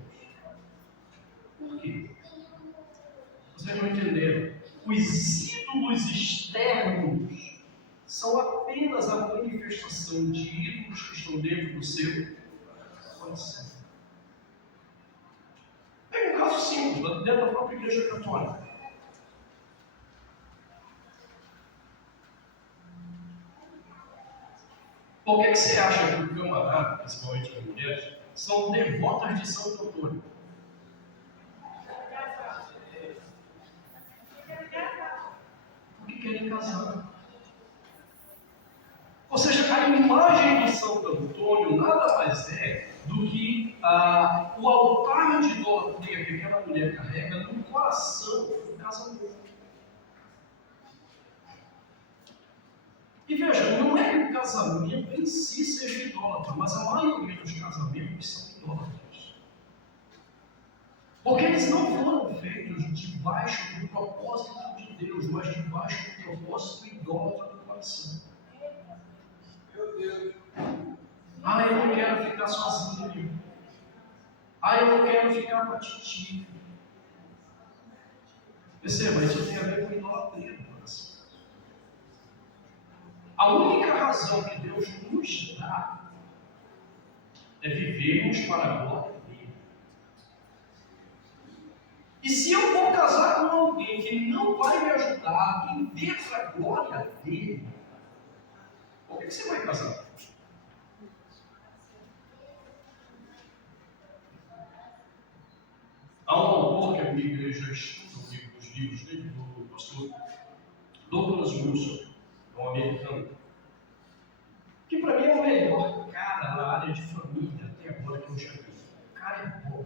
Por quê? Vocês não entenderam. Os ídolos externos são apenas a manifestação de ídolos que estão dentro do seu coração. É um caso simples, dentro da própria Igreja Católica. Por que você acha que o camarada, principalmente as mulheres, são devotas de Santo Antônio? Porque querem casar. Ou seja, a imagem de Santo Antônio nada mais é do que o altar de idolatria que aquela mulher carrega no coração do casamento. E veja, não é que o casamento em si seja idólatra, mas a maioria dos casamentos são idólatras. Porque eles não foram feitos debaixo do propósito de Deus, mas debaixo do propósito idólatra do coração. Meu Deus! Eu não quero ficar sozinho. Eu não quero ficar com a titia. Perceba, isso tem a ver com idolatria do coração. A única razão que Deus nos dá é vivermos para a glória dele. E se eu vou casar com alguém que não vai me ajudar a viver para a glória dele, por que você vai casar? Há um autor que a minha igreja estuda os livros dele, do pastor Douglas Wilson, um americano, que para mim é o melhor cara na área de família até agora que eu já vi. O cara é bom,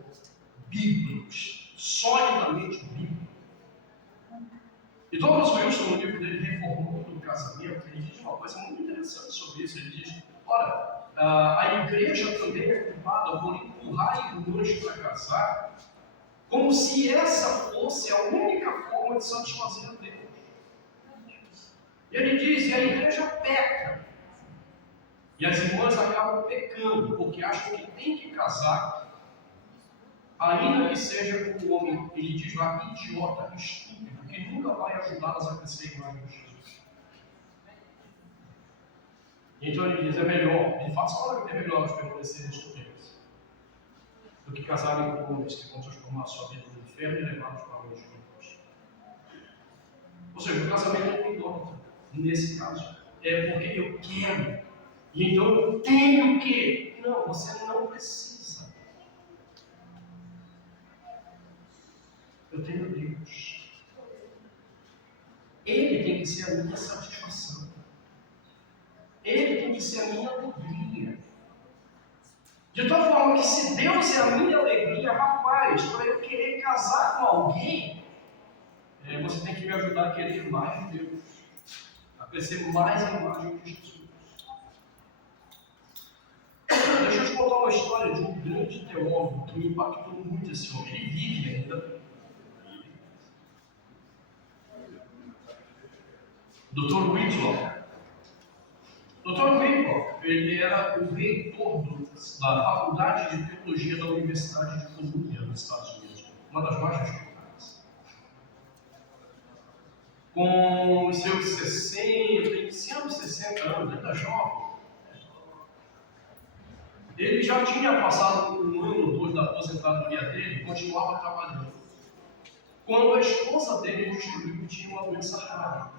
bíblico, solidamente bíblico. E Douglas Wilson, no livro dele, Reformando o Casamento, ele diz uma coisa muito interessante sobre isso. Ele diz: olha, a igreja também é culpada por empurrar irmãos para casar, como se essa fosse a única forma de satisfazer a Deus. E ele diz: e a igreja peca. E as irmãs acabam pecando, porque acham que tem que casar, ainda que seja com um homem, ele diz lá, idiota, estúpido, que nunca vai ajudá-las a crescer mais no Jesus. Então ele diz: é melhor, ele fala que é melhor elas permanecerem solteiras do que casarem com homens que vão transformar a sua vida no inferno e levá-los para longe de Deus. seja, o casamento é um idólatra. Nesse caso, é porque eu quero. E então eu tenho que. Não, você não precisa. Eu tenho Deus. Ele tem que ser a minha satisfação. Ele tem que ser a minha alegria. De tal forma que se Deus é a minha alegria, rapaz, para eu querer casar com alguém, você tem que me ajudar a querer mais de Deus. A crescer mais a imagem de Jesus. Deixa eu te contar uma história de um grande teólogo que me impactou muito esse homem. Ele vive ainda. Dr. Whitlock. Dr. Whitlock, ele era o reitor da Faculdade de Teologia da Universidade de Columbia, nos Estados Unidos. Uma das mais respeitadas. Com os seus 60 anos, ainda jovem, ele já tinha passado um ano ou dois da aposentadoria dele e continuava trabalhando. Quando a esposa dele descobriu que tinha uma doença rara.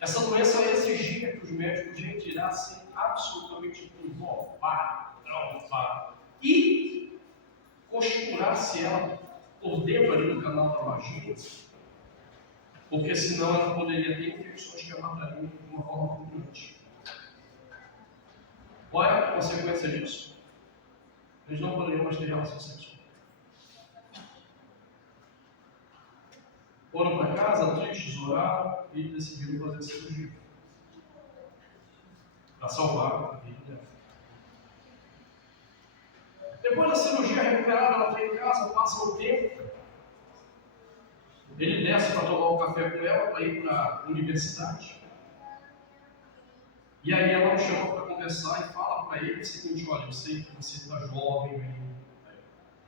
Essa doença exigia que os médicos retirassem absolutamente tudo, ovário, trompa, e costurasse ela por dentro ali no canal da vagina, porque senão ela poderia ter infecções que a matariam de uma forma fulminante. Qual é a consequência disso? Eles não poderiam mais ter relação sexual. Foram para casa, tristes, oraram e decidiram fazer cirurgia para salvar a vida dela. Depois da cirurgia recuperada, ela está em casa, passa o tempo. Ele desce para tomar um café com ela, para ir para a universidade. E aí ela o chama para conversar e fala para ele o seguinte: olha, eu sei que você está jovem,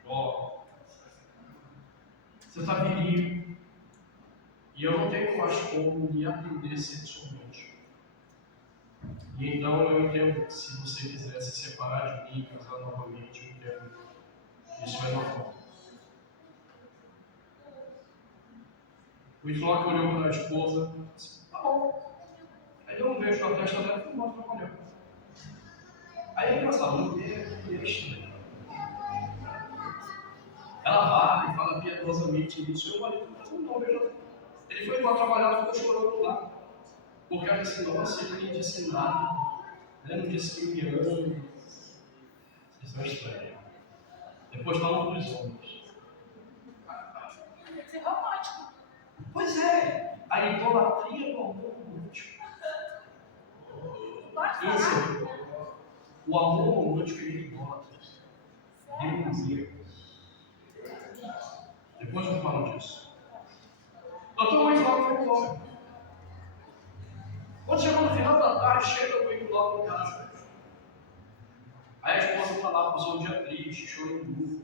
jovem, você está viril, e eu não tenho mais como lhe atender sexualmente. E então eu entendo que se você quiser se separar de mim, casar novamente, eu entendo. Isso é normal. O Whitlock olhou para a esposa e disse: tá bom. Aí deu um beijo na testa dela e foi embora trabalhar. Aí é engraçado, não é estranho. Ela vai e fala piedosamente isso. Eu falei: não, veja. Ele foi embora trabalhar e ficou chorando lá. Porque ela disse: nossa, ele nem disse nada. Não disse que me ama. Vocês são estranhos. Depois falam dos homens. Tem que ser romântico. Pois é, a idolatria do amor romântico. Pode Esse falar. é o amor romântico é idólatra. Depois eu falo disso. Doutor Whitlock foi embora. Quando chegou no final da tarde, chega o Whitlock em casa. Aí a esposa está lá, passou um dia triste, chorando.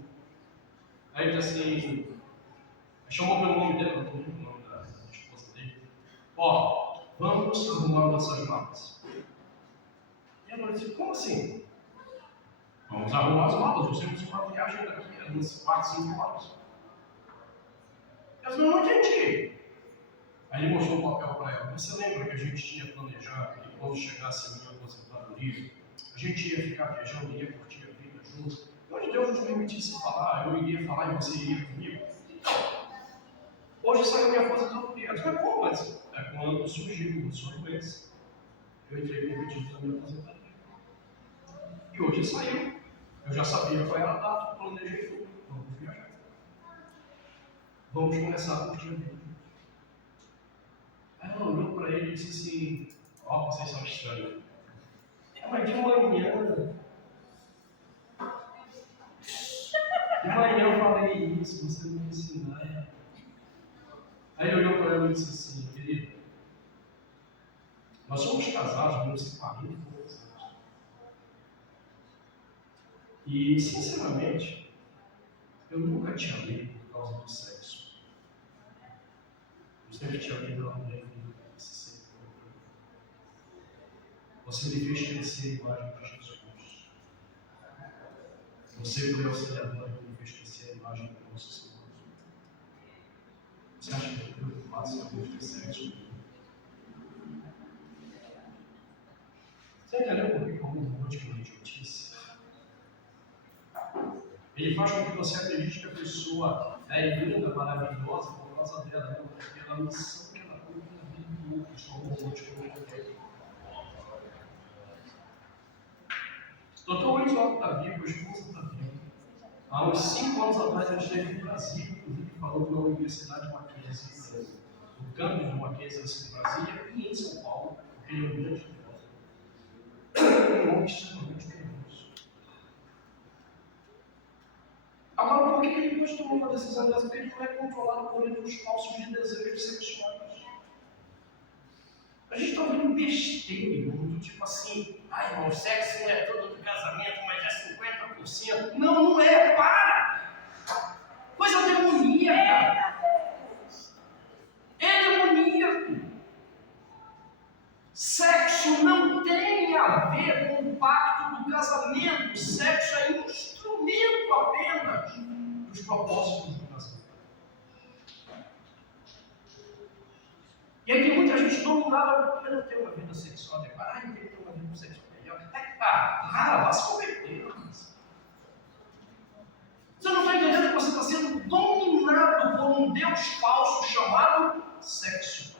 Aí ele diz assim, chamou pelo nome dele, não estou o nome da esposa dele. Ó, vamos arrumar nossas malas. E ela disse: como assim? Vamos arrumar as malas, nós temos uma viagem daqui, uns 4, 5 horas. Ela disse: não entendi. Aí ele mostrou o papel para ela. Você lembra que a gente tinha planejado que quando chegasse a minha aposentadoria, a gente ia ficar viajando, ia curtir a vida junto? E onde Deus nos permitisse falar, eu iria falar e você iria comigo? Então, hoje saiu minha aposentadoria. Mas como? Mas é quando surgiu a sua doença. Eu entrei com o pedido da minha aposentadoria. E hoje saiu. Eu já sabia qual era a data, planejei tudo. Vamos viajar. Vamos começar a curtir a vida. Aí ela olhou para ele e disse assim: ó, vocês são estranhos. Mas de manhã eu falei isso, você não me ensinar. Aí ele olhou para ela e disse assim: querido, nós somos casados, vamos ter 40 e poucos anos. E, sinceramente, eu nunca te amei por causa do sexo. Eu sempre te amei pela mulher que você sempre foi. Você me fez crescer a imagem de Jesus. Você foi auxiliador que me fez crescer a imagem do nosso Senhor Jesus. fácil de sexo. Você entendeu por que como um monte de idiotice? Ele faz com que você acredite que a pessoa é linda, maravilhosa por causa dela, não, porque pela missão que ela cumpre na vida do outro, só um monte de idiotice. Doutor Luiz Otto está vivo, a esposa está viva. Há uns 5 anos atrás ele esteve no Brasil, inclusive falou na Universidade de Mackenzie, no campus do Mackenzie em Brasília e em São Paulo, porque ele é um grande filósofo. Um homem extremamente perigoso. Agora, por que ele pode tomar uma decisão dessa? Porque ele não é controlado por os falsos de desejos sexuais. A gente está ouvindo besteira, do tipo assim, ai, irmão, sexo não é todo do casamento, mas é 50%. Não, não é, para! Coisa demoníaca! É demoníaco! Sexo não tem a ver com o pacto do casamento. Sexo é instrumento apenas dos propósitos do casamento. E aí tem muita gente dominada, eu não tenho uma vida sexual adequada, eu tenho que ter uma vida sexual melhor. Cara, vá se converter. Você não está entendendo que você está sendo dominado por um Deus falso chamado sexo.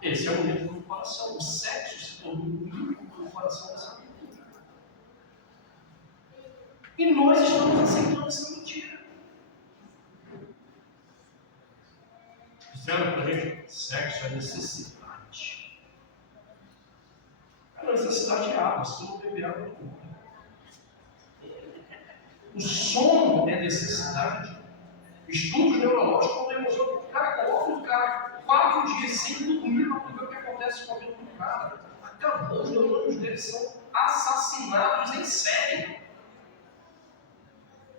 Esse é o medo do coração. O sexo se tornou o único do coração dessa vida. E nós estamos aceitando essa mentira. Disseram para a gente, sexo é necessidade. A necessidade é água, se não beber água, não morre. O sono é necessidade. Estudos neurológicos estão demonstrando que o cara coloca o cara 4 dias sem dormir para ver o que acontece com a vida do cara. Acabou, os neurônios dele são assassinados em série.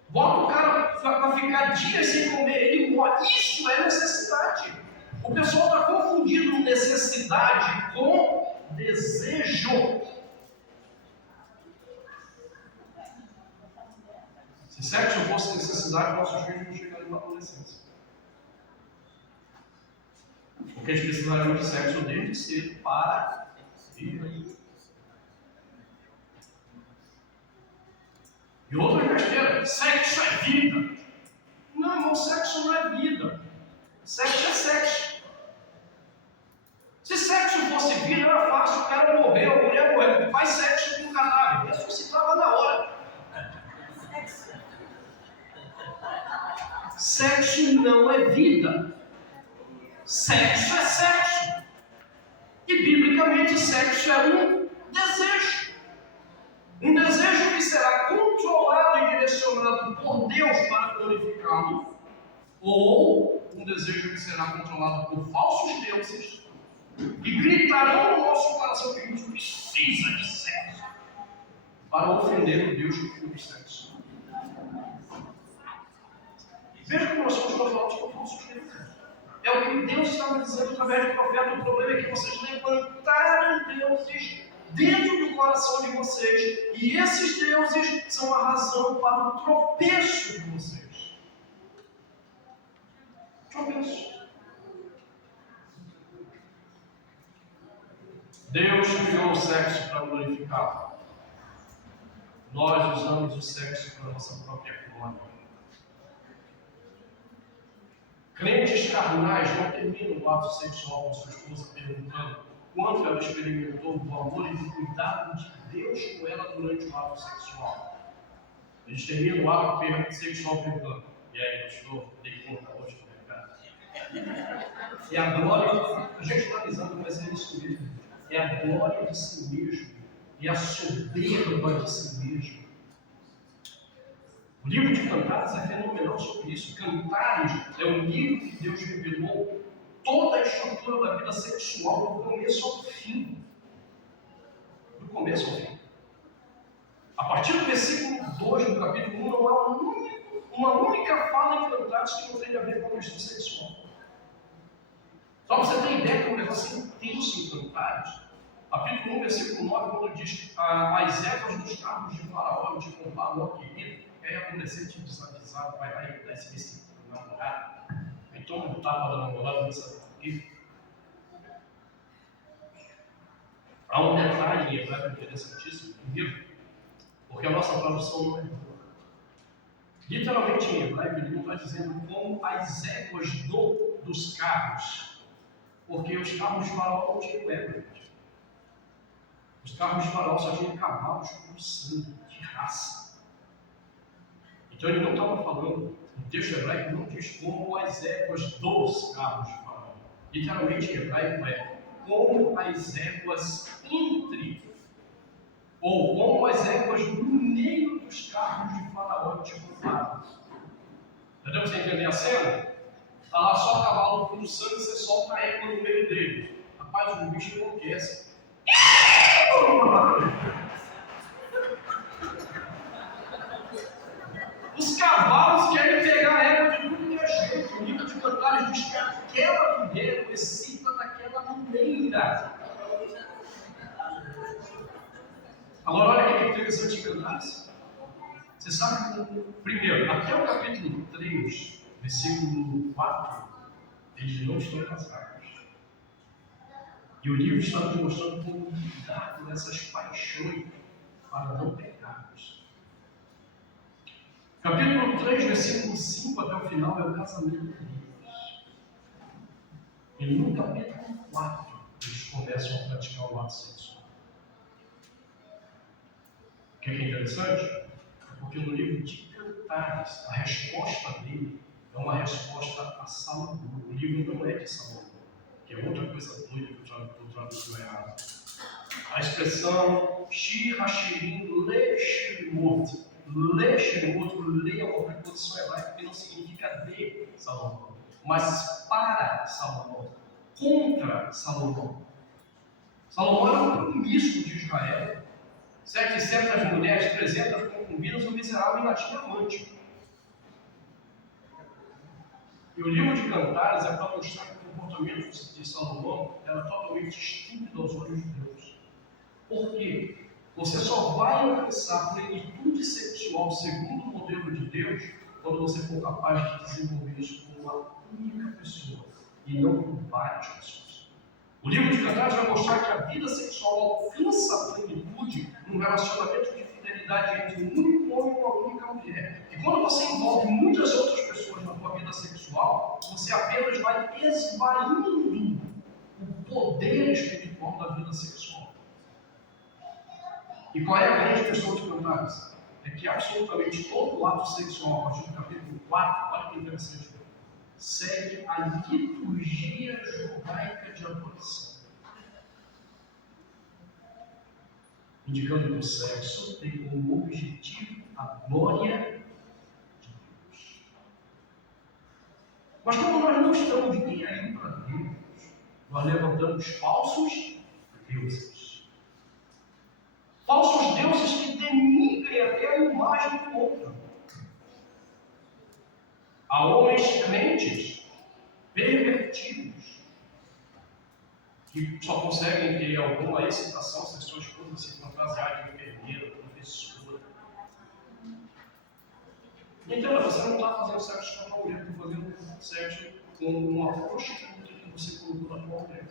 Bota o cara para ficar dias sem comer, ele morre. Isso é necessidade. O pessoal está confundindo necessidade com desejo. Se sexo fosse necessidade, nossos filhos não chegariam na adolescência. Porque eles precisariam de sexo desde cedo para viver. E outra besteira, sexo é vida. Não, irmão, sexo não é vida. Sexo é sexo. Se sexo fosse vida, era fácil, o cara morreu, a mulher morreu, faz sexo com o cadáver, ressuscitava na hora. Sexo não é vida. Sexo é sexo. E biblicamente sexo é um desejo. Um desejo que será controlado e direcionado por Deus para glorificá-lo, ou um desejo que será controlado por falsos deuses que gritarão no nosso coração que a gente precisa de sexo para ofender o Deus que criou o sexo. Veja como nós somos controlados por falsos deuses. É o que Deus estava dizendo através do profeta. O problema é que vocês levantaram deuses dentro do coração de vocês, e esses deuses são a razão para o tropeço de vocês. Tropeço. Deus criou o sexo para glorificá-lo. Nós usamos o sexo para a nossa própria glória. Crentes carnais não terminam o ato sexual com sua esposa perguntando quanto ela experimentou do amor e do cuidado de Deus com ela durante o ato sexual. Eles terminam o ato sexual perguntando: e aí, pastor, dei conta hoje do pecado? E a glória, a gente está avisando, mas é isso mesmo. É a glória de si mesmo e a soberba de si mesmo. O livro de Cantares é fenomenal sobre isso. Cantares é um livro que Deus revelou toda a estrutura da vida sexual, do começo ao fim. Do começo ao fim. A partir do versículo 2 do capítulo 1, não há uma única fala em Cantares que não tenha a ver com a questão sexual. Só para você ter ideia que é um negócio intenso em Cantares. Capítulo 1, versículo 9, quando diz as ervas dos carros de Faraó, de comprar o querido, aí a adolescente desavisado vai lá e dá esse versículo namorada, aí toma um tapa da namorada, não sabe por quê. Há um detalhe em hebraico interessantíssimo, primeiro, porque a nossa tradução não é boa. Literalmente em hebraico ele não está dizendo como as éguas dos carros, porque os carros de Faraó não tinham éguas. Os carros de Faraó só tinham cavalos com sangue, de raça. Então ele não estava falando, o texto hebraico não diz como as éguas dos carros de Faraó. Literalmente em hebraico é como as éguas entre, ou como as éguas no meio dos carros de Faraó de Faraó. Entendeu? Você entender a cena? Está lá só cavalo com sangue, você solta a égua no meio dele. Rapaz, o bicho enlouquece. Os cavalos querem pegar a égua de tudo que é jeito. O livro de Cantares diz que aquela mulher excita daquela maneira. Agora, olha que interessante em Cantares. Você sabe que, primeiro, até o capítulo 3, versículo 4, eles não estão casados. E o livro está nos mostrando como lidar com essas paixões para não pecarmos. Capítulo 3, versículo 5 até o final é o casamento deles. E no capítulo 4, eles começam a praticar o ato sexual. O que é interessante? Porque no livro de Cantares, a resposta dele é uma resposta a Salomão. O livro não é de Salomão, que é outra coisa doida que eu traduzo errado. A expressão Shir Hashirim Le Shirimot. Le Shirimot, Le é uma preposição hebraica que não significa de Salomão, mas para Salomão, contra Salomão. Salomão era um promíscuo de Israel. 700 mulheres, 300 concubinas, o miserável ainda tinha amante. E o livro de Cantares é para mostrar que o comportamento de Salomão era totalmente estúpido aos olhos de Deus. Por quê? Você só vai alcançar plenitude sexual segundo o modelo de Deus quando você for capaz de desenvolver isso com uma única pessoa e não com várias pessoas. O livro de Cantares vai mostrar que a vida sexual alcança a plenitude num relacionamento de fidelidade entre um único homem e uma única mulher. E quando você envolve muitas outras pessoas na sua vida sexual, você apenas vai esvaindo o poder espiritual da vida sexual. E qual é a grande questão de Cantares? É que absolutamente todo o ato sexual, a partir do capítulo 4, olha que interessante, segue a liturgia judaica de adoração. Indicando que o sexo tem como objetivo a glória de Deus. Mas como nós não estamos nem aí para Deus, nós levantamos falsos deuses. Falsos deuses que denigrem até a imagem do outro. Há homens crentes, pervertidos, que só conseguem ter alguma excitação se a sua esposa se fantasiar de enfermeira, professora. Então, você não está fazendo sexo com a tua mulher, está fazendo sexo com uma prostituta que você colocou na tua mulher.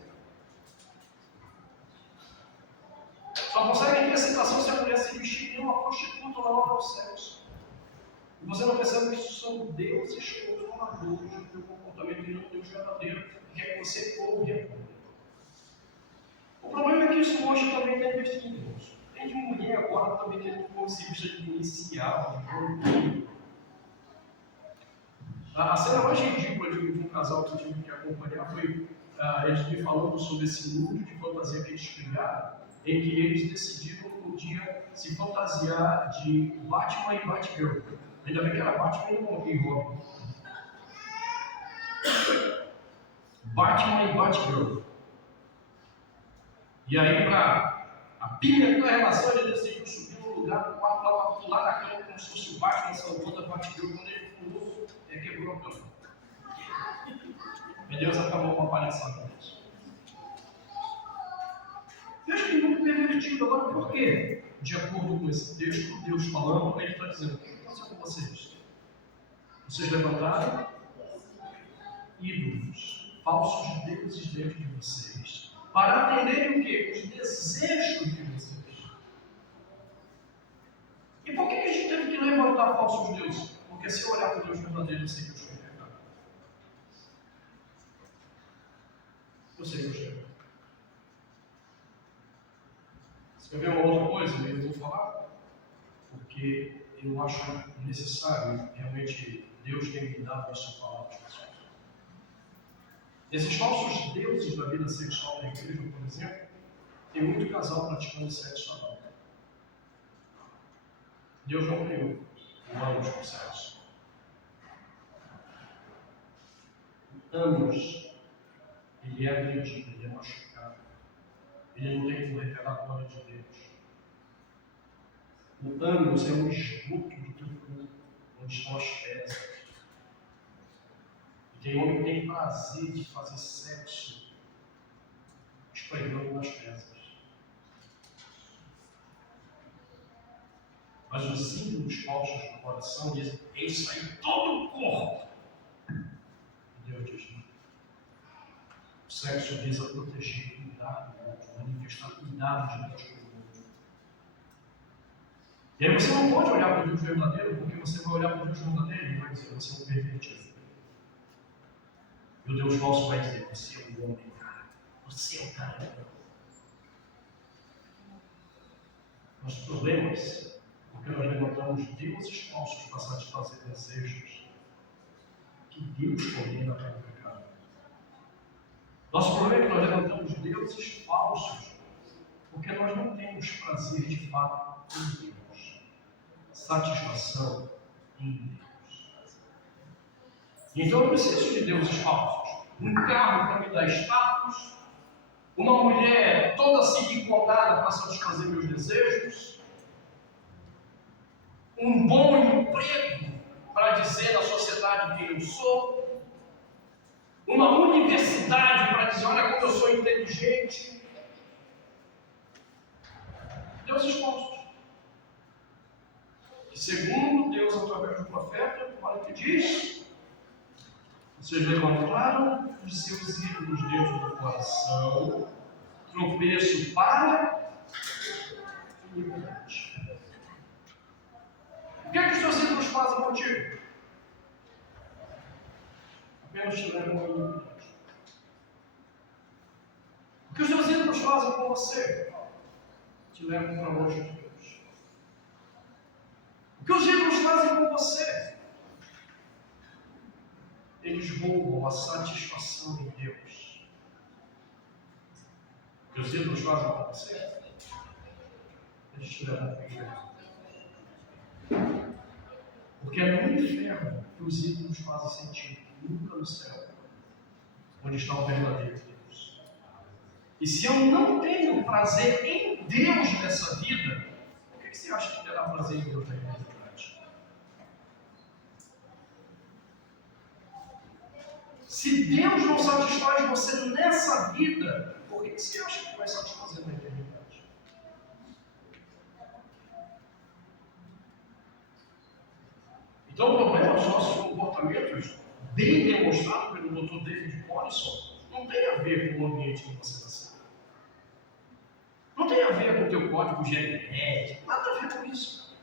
Só conseguem ter excitação se a mulher se vestir de uma prostituta na hora do sexo. E você não percebe que isso são deuses controladores do teu comportamento e não Deus verdadeiro, que quer que você corra. O problema é que isso hoje também está investindo, irmãos. Tem de mulher agora também querendo se vestir de inicial, de corpo. A cena mais ridícula de um casal que eu tive que acompanhar foi eles me falando sobre esse mundo de fantasia que eles criaram, em que eles decidiram um dia se fantasiar de Batman e Batgirl. Ainda bem que era Batman e Robin. Batman e Batgirl. E aí, para apimentar a relação, ele decidiu subir num lugar no quarto lá para pular na cama como se fosse o Batman salvando a Batgirl. Quando ele pulou, ele quebrou a cama. E Deus acabou com a palhaçada disso. Eu acho que é muito pervertido. Agora, por quê? De acordo com esse texto, Deus falando, ele está dizendo: o que aconteceu com vocês? Vocês levantaram ídolos, falsos deuses dentro de vocês, para atenderem o quê? Os desejos de vocês. E por que a gente teve que levantar falsos deuses? Porque se eu olhar para o Deus verdadeiro, eu sei que eu estou em pecado. Eu sei que eu estou em pecado. Se eu ver uma outra coisa, eu vou falar, porque eu acho necessário, realmente, Deus tem me dado essa palavra às pessoas. Esses falsos deuses da vida sexual da igreja, por exemplo, tem muito casal praticando sexo anal. Deus não criou humanos com sexo. Anos, ele é agredido, ele é machucado. Ele não tem como revelar a glória de Deus. O ânus é o esgoto do teu corpo, onde estão as fezes. E tem homem que tem prazer de fazer sexo esfregando nas fezes. Mas os ídolos falsos do coração dizem: é isso aí, todo o corpo. E Deus diz: não. O sexo visa proteger, cuidar do outro, manifestar cuidado de Deus com o outro. E aí você não pode olhar para o Deus verdadeiro, porque você vai olhar para o Deus verdadeiro e vai dizer: você é um pervertido. E o Deus falso vai dizer: você é um homem, cara. Você é um cara. Os problemas, porque nós levantamos deuses falsos para satisfazer desejos que Deus condena para o pecado. Nosso problema é que nós levantamos deuses falsos porque nós não temos prazer de fato em Deus, satisfação em Deus. Então eu preciso de deuses falsos. Um carro para me dar status, uma mulher toda siliconada para satisfazer meus desejos, um bom emprego para dizer na sociedade quem eu sou, uma universidade para dizer: olha como eu sou inteligente. Deuses falsos. E segundo Deus, através do profeta, olha o que diz: vocês levantaram os seus ídolos dentro do coração, tropeço para iniquidade. O que é que os seus ídolos fazem contigo? Apenas te levam à iniquidade. O que os seus ídolos fazem com você? Te levam para longe de Deus. O que os ídolos fazem com você? Eles roubam a satisfação em Deus. O que os ídolos fazem com você? Eles te levam para o inferno. Porque é no inferno que os ídolos fazem sentido, nunca no céu, onde está o verdadeiro Deus. E se eu não tenho prazer em Deus nessa vida, por que você acha que terá prazer em Deus na eternidade? Se Deus não satisfaz você nessa vida, por que você acha que vai satisfazer na eternidade? Então o problema dos nossos comportamentos, bem demonstrado pelo Dr. David Morrison, não tem a ver com o ambiente que você nasceu. Não tem a ver com o teu código genético, nada a ver com isso.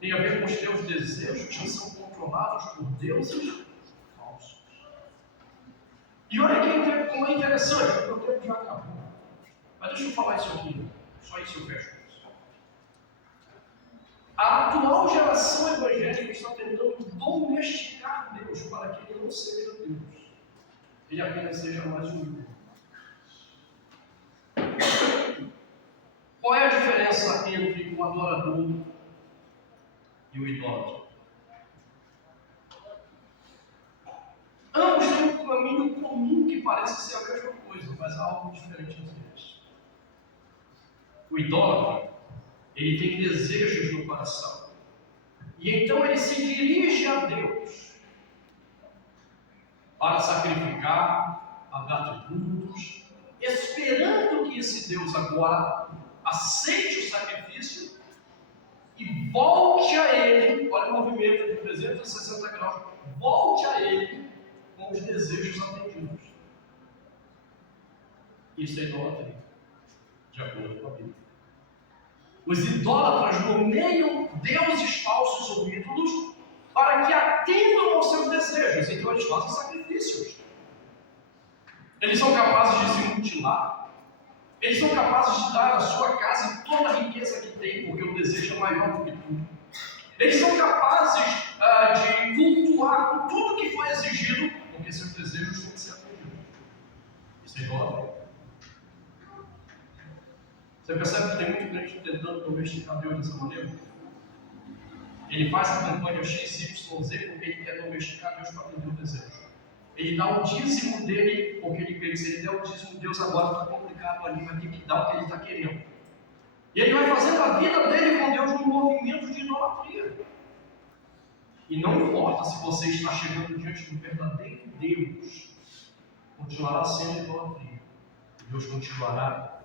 Tem a ver com os teus desejos que são controlados por deuses falsos. E olha como é interessante, o tempo já acabou. Mas deixa eu falar isso aqui, só isso eu fecho. A atual geração evangélica está tentando domesticar Deus para que Ele não seja Deus. Ele apenas seja mais um ídolo. Qual é a diferença entre o adorador e o idólatra? Ambos têm um caminho comum que parece ser a mesma coisa, mas há algo diferente entre eles. O idólatra, ele tem desejos no coração. E então ele se dirige a Deus para sacrificar, a dar tributos, esperando que esse Deus agora aceite o sacrifício e volte a ele, olha o movimento de 360 graus, volte a ele com os desejos atendidos. Isso é idolatria, de acordo com a Bíblia. Os idólatras nomeiam deuses falsos ou ídolos para que atendam aos seus desejos. Então eles fazem sacrifícios. Eles são capazes de se mutilar. Eles são capazes de dar à sua casa toda a riqueza que tem, porque o desejo é maior do que tudo. Eles são capazes de cultuar com tudo que foi exigido, porque seus desejos têm que ser atendidos. Isso é idolatria. Você percebe que tem muito crente tentando domesticar Deus dessa maneira? Ele faz a campanha XYZ porque ele quer domesticar Deus para atender o desejo. Ele dá o dízimo dele porque ele crê que se ele der o dízimo, Deus agora está complicado ali, vai ter que dar o que ele está querendo. E ele vai fazendo a vida dele com Deus num movimento de idolatria. E não importa se você está chegando diante do verdadeiro Deus, continuará sendo idolatria. Deus continuará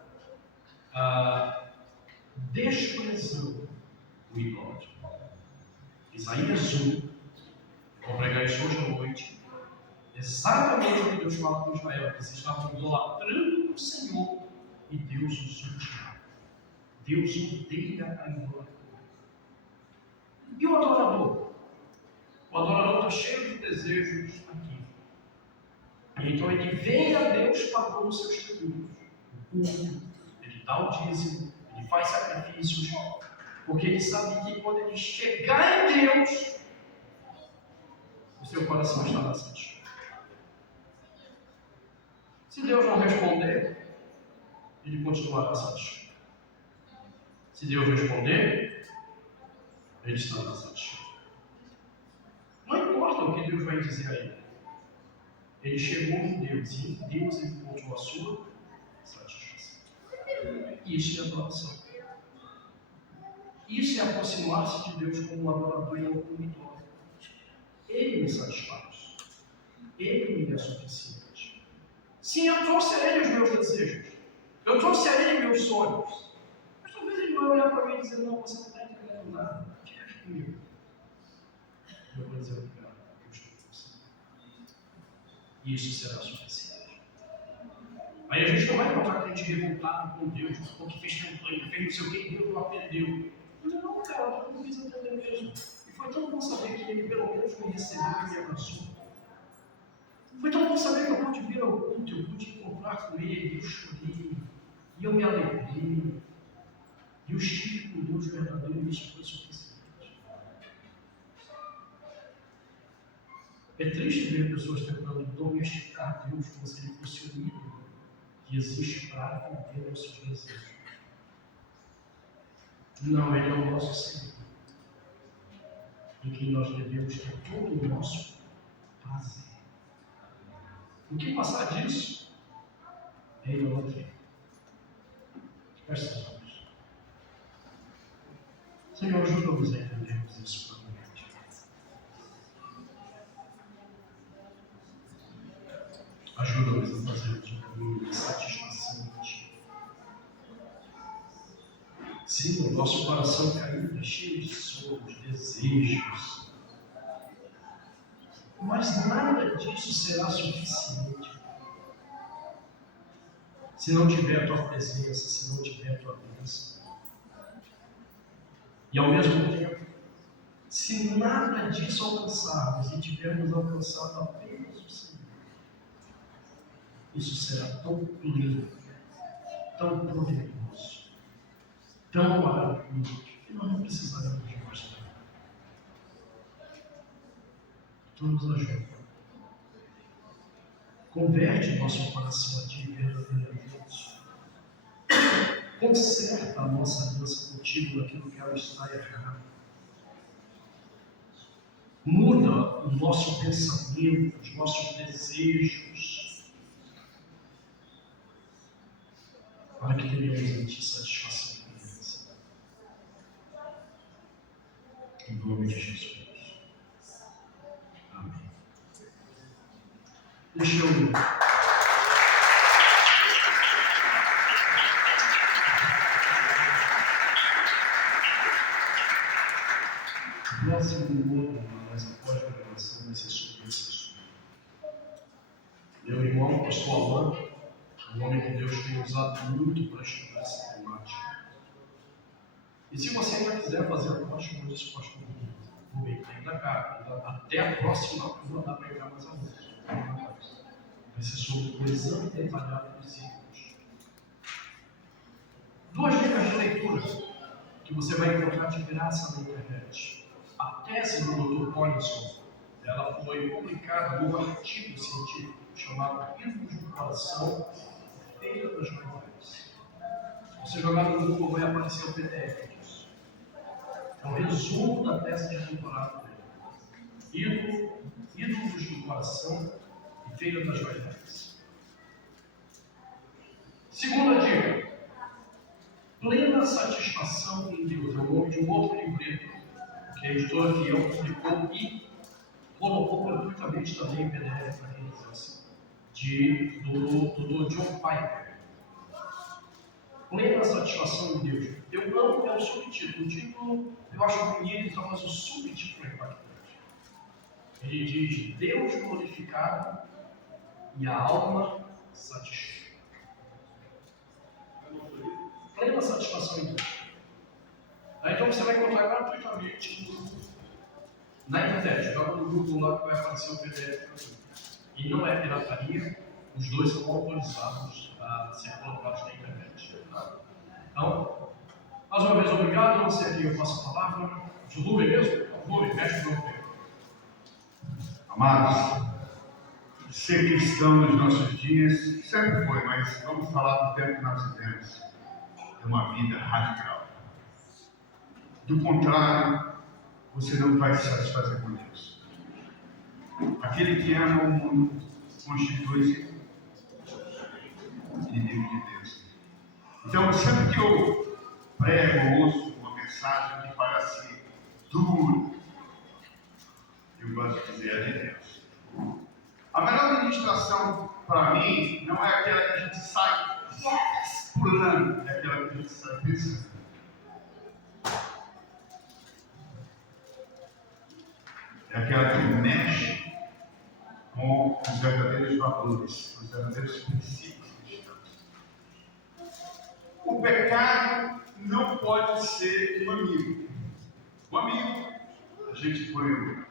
desprezando o idólatra. Isaías 1, vou pregar isso hoje à noite, exatamente o que Deus fala com Israel, que eles estavam idolatrando o Senhor e Deus os odeia. Deus odeia a idolatria. E o adorador? O adorador está cheio de desejos aqui. E então ele vem a Deus pagando os seus tributos. Ele dá o dízimo, ele faz sacrifícios, porque ele sabe que quando ele chegar em Deus, o seu coração estará satisfeito. Se Deus não responder, ele continuará satisfeito. Se Deus responder, ele estará satisfeito. Não importa o que Deus vai dizer a ele. Ele chegou em Deus e em Deus ele encontrou a sua satisfação. Isso é adoração. Isso é aproximar-se de Deus como um adorador e não como um idólatra. Ele me satisfaz. Ele me é suficiente. Sim, eu trouxe a Ele os meus desejos. Eu trouxe a Ele meus sonhos. Mas talvez Ele vai olhar para mim e dizer, não, você não está entendendo nada. Fica aqui comigo. Eu vou dizer, obrigado, eu estou com você. E isso será suficiente. Aí a gente não vai encontrar crente revoltado com Deus, porque fez campanha, fez não sei o que e Deus não atendeu. Não, cara, eu não quis atender mesmo. E foi tão bom saber que Ele pelo menos me recebeu e me abraçou. Foi tão bom saber que eu pude vir ao culto, eu pude encontrar com Ele, eu chorei, e eu me alegrei. E eu estive com Deus verdadeiro e isso foi suficiente. É triste ver pessoas tentando domesticar Deus como se Ele fosse um ídolo que existe para atender aos seus desejos. Não, Ele é o nosso Senhor, em quem nós devemos ter todo o nosso prazer. O que passar disso é idolatria. Feche seus olhos. Senhor, ajuda-nos a entendermos isso claramente. Ajuda-nos a fazermos um caminho de satisfação em Ti. Sim, o nosso coração caído é cheio de sonhos, desejos. Mas nada disso será suficiente se não tiver a Tua presença, se não tiver a Tua bênção. E ao mesmo tempo, se nada disso alcançarmos e tivermos alcançado apenas o Senhor, isso será tão pleno, tão poderoso, tão maravilhoso, que nós não precisaremos de mais nada. Tu nos ajuda. Converte nosso coração a Ti verdadeiramente. Conserta a nossa aliança contigo naquilo que ela está errada. Muda o nosso pensamento, os nossos desejos, para que tenhamos em Ti satisfação e bênção. Em nome de Jesus. Amém. Deixa eu... Próximo outro, mas após a gravação vai ser sobre esse assunto. Meu irmão, o pastor Alan, um homem que Deus tem usado muito para estudar essa temática. E se você ainda quiser fazer a próxima, como disse o pastor Rubem, ainda cá, até a próxima turma dá para pegar mais a música. Vai ser sobre o exame detalhado dos ciclos. 2 dicas de leitura que você vai encontrar de graça na internet. A tese do Dr. Collinson, ela foi publicada num artigo científico chamado Ídolos do Coração, Feira das Vaidades. Se você jogar no Google, vai aparecer o PDF disso. É um resumo da tese de doutorado dele. Ídolos do Coração e Feira das Vaidades. Segunda dica. Plena Satisfação em Deus. É o nome de um outro livreto que a editora Fiel publicou e colocou gratuitamente também em PDF para quem quisesse, do John Piper. Plena Satisfação em Deus. Eu amo é o subtítulo. O título eu acho bonito, mas o subtítulo é impactante. Ele diz: Deus glorificado e a alma satisfeita. Plena satisfação em Deus. Então você vai encontrar gratuitamente na internet. Joga no Google lá que vai aparecer o PDF. E não é pirataria, os dois são autorizados a ser colocados na internet. Tá? Então, mais uma vez, obrigado. Não sei aqui, eu passo a palavra. De Rubem mesmo? Rubem, mexe no meu. Amados, ser cristão nos nossos dias sempre foi, mas vamos falar do tempo que nós vivemos. É uma vida radical. Do contrário, você não vai se satisfazer com Deus. Aquele que ama o mundo constitui-se inimigo de Deus. Então, sempre que eu prego ou ouço uma mensagem que parece dura, eu gosto de dizer é de Deus. A melhor ministração para mim não é aquela que a gente sai pulando, é aquela que a gente sai pensando. É aquela que mexe com os verdadeiros valores, os verdadeiros princípios cristãos. O pecado não pode ser um amigo. O amigo, a gente põe